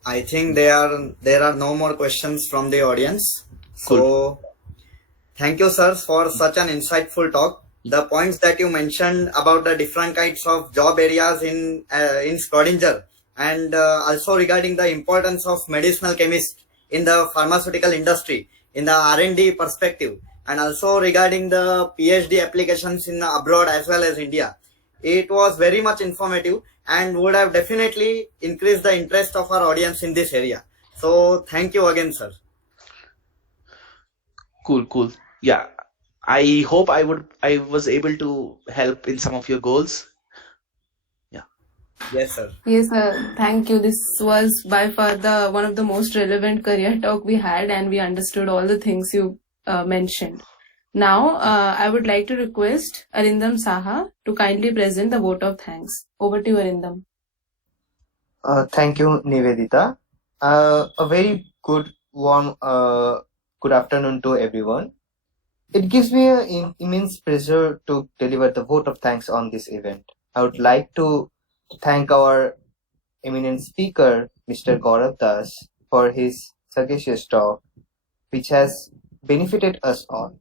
I think there are no more questions from the audience. So thank you, sir, for such an insightful talk. The points that you mentioned about the different kinds of job areas in Schrodinger, and also regarding the importance of medicinal chemist in the pharmaceutical industry in the R&D perspective, and also regarding the PhD applications in abroad as well as India. It was very much informative and would have definitely increased the interest of our audience in this area. So thank you again, sir. Cool. Yeah, I hope I was able to help in some of your goals. Yeah. Yes, sir. Yes, sir. Thank you. This was by far one of the most relevant career talk we had, and we understood all the things you mentioned. Now, I would like to request Arindam Saha to kindly present the vote of thanks. Over to you, Arindam. Thank you, Nivedita. A very good afternoon to everyone. It gives me an immense pleasure to deliver the vote of thanks on this event. I would like to thank our eminent speaker, Mr. Gaurav Das, for his sagacious talk, which has benefited us all.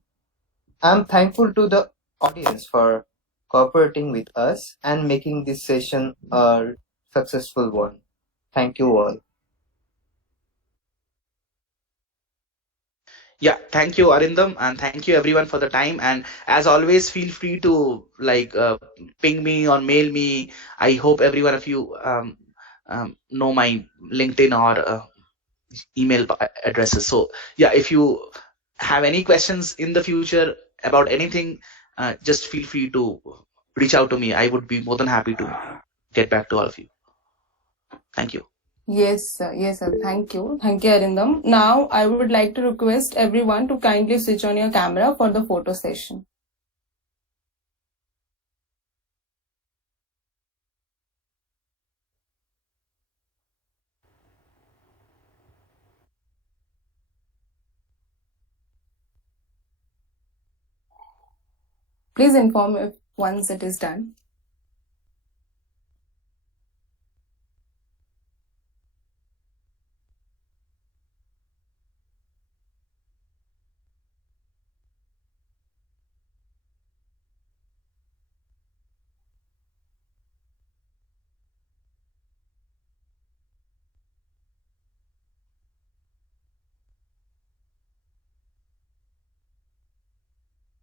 I'm thankful to the audience for cooperating with us and making this session a successful one. Thank you all. Yeah, thank you, Arindam, and thank you everyone for the time. And as always, feel free to ping me or mail me. I hope every one of you know my LinkedIn or email addresses. So yeah, if you have any questions in the future about anything, just feel free to reach out to me. I would be more than happy to get back to all of you. Thank you. Yes, sir. Yes, sir. Thank you. Thank you, Arindam. Now, I would like to request everyone to kindly switch on your camera for the photo session. Please inform if once it is done.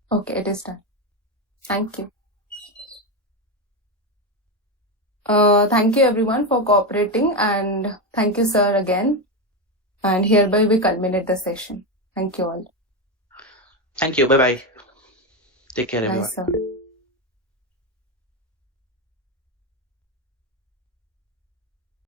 Okay, it is done. Thank you. Thank you everyone for cooperating, and thank you, sir, again. And hereby we culminate the session. Thank you all. Thank you. Bye bye. Take care, Bye, everyone. sir.